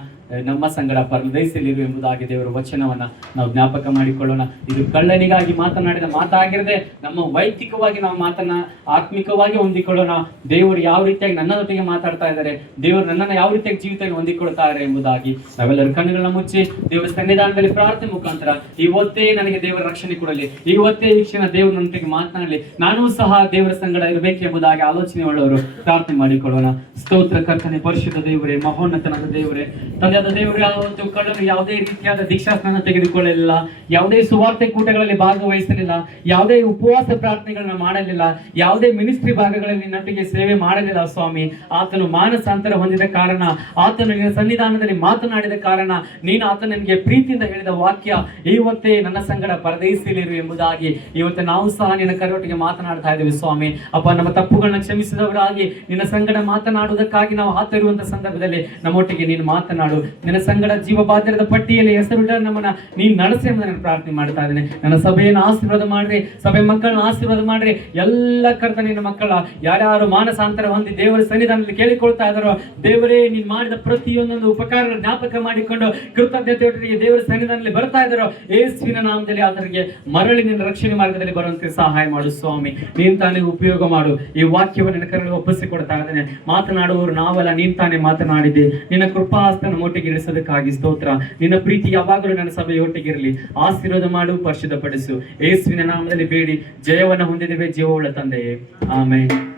ನಮ್ಮ ಸಂಗಡ ಪರದೇಶದಲ್ಲಿರು ಎಂಬುದಾಗಿ ದೇವರ ವಚನವನ್ನ ನಾವು ಜ್ಞಾಪಕ ಮಾಡಿಕೊಳ್ಳೋಣ. ಇದು ಕಳ್ಳನಿಗಾಗಿ ಮಾತನಾಡಿದ ಮಾತಾಗಿರದೆ ನಮ್ಮ ವೈಯಕ್ತಿಕವಾಗಿ ನಾವು ಮಾತನ್ನ ಆತ್ಮಿಕವಾಗಿ ಹೊಂದಿಕೊಳ್ಳೋಣ. ದೇವರು ಯಾವ ರೀತಿಯಾಗಿ ನನ್ನ ಜೊತೆಗೆ ಮಾತಾಡ್ತಾ ಇದ್ದಾರೆ, ದೇವರು ನನ್ನನ್ನು ಯಾವ ರೀತಿಯಾಗಿ ಜೀವಿತದಲ್ಲಿ ಹೊಂದಿಕೊಳ್ತಾ ಇದ್ದಾರೆ ಎಂಬುದಾಗಿ ನಾವೆಲ್ಲರೂ ಕಣ್ಣುಗಳನ್ನ ಮುಚ್ಚಿ ದೇವರ ಸನ್ನಿಧಾನದಲ್ಲಿ ಪ್ರಾರ್ಥನೆ ಮುಖಾಂತರ ಇವತ್ತೇ ನನಗೆ ದೇವರ ರಕ್ಷಣೆ ಕೊಡಲಿ, ಇವತ್ತೇ ಈ ಕ್ಷಣ ದೇವರು ನನ್ನೊಟ್ಟಿಗೆ ಮಾತನಾಡಲಿ, ನಾನೂ ಸಹ ದೇವರ ಸಂಗಡ ಇರಬೇಕು ಎಂಬುದಾಗಿ ಆಲೋಚನೆ ಉಳ್ಳವರು ಪ್ರಾರ್ಥನೆ ಮಾಡಿಕೊಳ್ಳೋಣ. ಸ್ತೋತ್ರ ಕರ್ತನೆ, ಪರಿಶುದ್ಧ ದೇವರೇ, ಮಹೋನ್ನತನಾದ ದೇವರೇ, ತಂದೆಯಾದ ದೇವರು ಯಾವತ್ತು ಕಳ್ಳರು ಯಾವುದೇ ರೀತಿಯಾದ ದೀಕ್ಷಾಸ್ನಾನ ತೆಗೆದುಕೊಳ್ಳಲಿಲ್ಲ, ಯಾವುದೇ ಸುವಾರ್ತೆ ಕೂಟಗಳಲ್ಲಿ ಭಾಗವಹಿಸಲಿಲ್ಲ, ಯಾವುದೇ ಉಪವಾಸ ಪ್ರಾರ್ಥನೆಗಳನ್ನ ಮಾಡಲಿಲ್ಲ, ಯಾವುದೇ ಮಿನಿಸ್ಟ್ರಿ ಭಾಗಗಳಲ್ಲಿ ನಟಿಗೆ ಸೇವೆ ಮಾಡಲಿಲ್ಲ. ಸ್ವಾಮಿ, ಆತನು ಮಾನಸಾಂತರ ಹೊಂದಿದ ಕಾರಣ, ಆತನು ನಿನ್ನ ಸನ್ನಿಧಾನದಲ್ಲಿ ಮಾತನಾಡಿದ ಕಾರಣ, ನೀನು ಆತನ ನನಗೆ ಪ್ರೀತಿಯಿಂದ ಹೇಳಿದ ವಾಕ್ಯ ಇವತ್ತೇ ನನ್ನ ಸಂಗಡ ಪರದೇಶಿಲಿರು ಎಂಬುದಾಗಿ ಇವತ್ತು ನಾವು ಸಹ ನಿನ್ನ ಕರೆಯೊಟ್ಟಿಗೆ ಮಾತನಾಡ್ತಾ ಇದ್ದೇವೆ. ಸ್ವಾಮಿ ಅಪ್ಪ, ನಮ್ಮ ತಪ್ಪುಗಳನ್ನ ಕ್ಷಮಿಸಿದವರಾಗಿ ನಿನ್ನ ಸಂಗಡ ಮಾತನಾಡುವುದಕ್ಕಾಗಿ ನಾವು ಹಾತರಿರುವಂತಹ ಸಂದರ್ಭದಲ್ಲಿ ನಮ್ಮೊಟ್ಟಿಗೆ ನೀನು ಮಾತನಾಡು. ನಿನ್ನ ಸಂಗಡ ಜೀವ ಬಾಧ್ಯದ ಪಟ್ಟಿಯಲ್ಲಿ ಹೆಸರುಡ ನಮ್ಮನ್ನ ನೀನು ನಡೆಸಿ ಎಂಬುದನ್ನು ನಾನು ಪ್ರಾರ್ಥನೆ ಮಾಡ್ತಾ ಇದ್ದೇನೆ. ನನ್ನ ಸಭೆಯನ್ನು ಆಶೀರ್ವಾದ ಮಾಡ್ರಿ, ಸಭೆ ಮಕ್ಕಳನ್ನ ಆಶೀರ್ವಾದ ಮಾಡ್ರಿ. ಎಲ್ಲ ಕರ್ತ ನಿನ್ನ ಮಕ್ಕಳ ಯಾರ್ಯಾರು ಮಾನಸಾಂತರ ಹೊಂದಿ ದೇವರ ಸನ್ನಿಧಾನದಲ್ಲಿ ಕೇಳಿಕೊಳ್ತಾ ಇದ್ದಾರೋ, ದೇವರೇ ನೀನು ಮಾಡಿದ ಪ್ರತಿಯೊಂದೊಂದು ಉಪಕಾರ ಜ್ಞಾಪಕ ಮಾಡಿಕೊಂಡು ಕೃತಜ್ಞತೆಯೊಟ್ಟಿಗೆ ದೇವರ ಸನ್ನಿಧಾನದಲ್ಲಿ ಬರ್ತಾ ಇದ್ದಾರೋ, ಯೇಸುವಿನ ನಾಮದಲ್ಲಿ ಆತನಿಗೆ ಮರಳಿ ನಿನ್ನ ರಕ್ಷಣೆ ಮಾರ್ಗದಲ್ಲಿ ಬರುವಂತೆ ಸಹಾಯ ಮಾಡು. ಸ್ವಾಮಿ, ನೀನ್ ತಾನೇ ಉಪಯೋಗ ಮಾಡು. ಈ ವಾಕ್ಯವನ್ನು ನಿನ್ನ ಕರೆಗೆ ಒಪ್ಪಿಸಿಕೊಡ್ತಾ ಇದ್ದೇನೆ. ಮಾತನಾಡುವವರು ನಾವಲ್ಲ, ನೀನ್ ತಾನೇ ಮಾತನಾಡಿದ್ದೆ. ನಿನ್ನ ಕೃಪಾಸ್ತನ ಒಟ್ಟಿಗೆ ಇರಿಸೋದಕ್ಕಾಗಿ ಸ್ತೋತ್ರ. ನಿನ್ನ ಪ್ರೀತಿ ಯಾವಾಗಲೂ ನನ್ನ ಸಭೆಯೊಟ್ಟಿಗಿರಲಿ. ಆಶೀರ್ವಾದ ಮಾಡು, ಪರಿಶುದ್ಧಪಡಿಸು. ಯೇಸುವಿನ ನಾಮದಲ್ಲಿ ಬೇಡಿ ಜಯವನ್ನು ಹೊಂದಿದ್ದೇವೆ, ಜೀವವುಳ್ಳ ತಂದೆಯೇ, ಆಮೆನ್.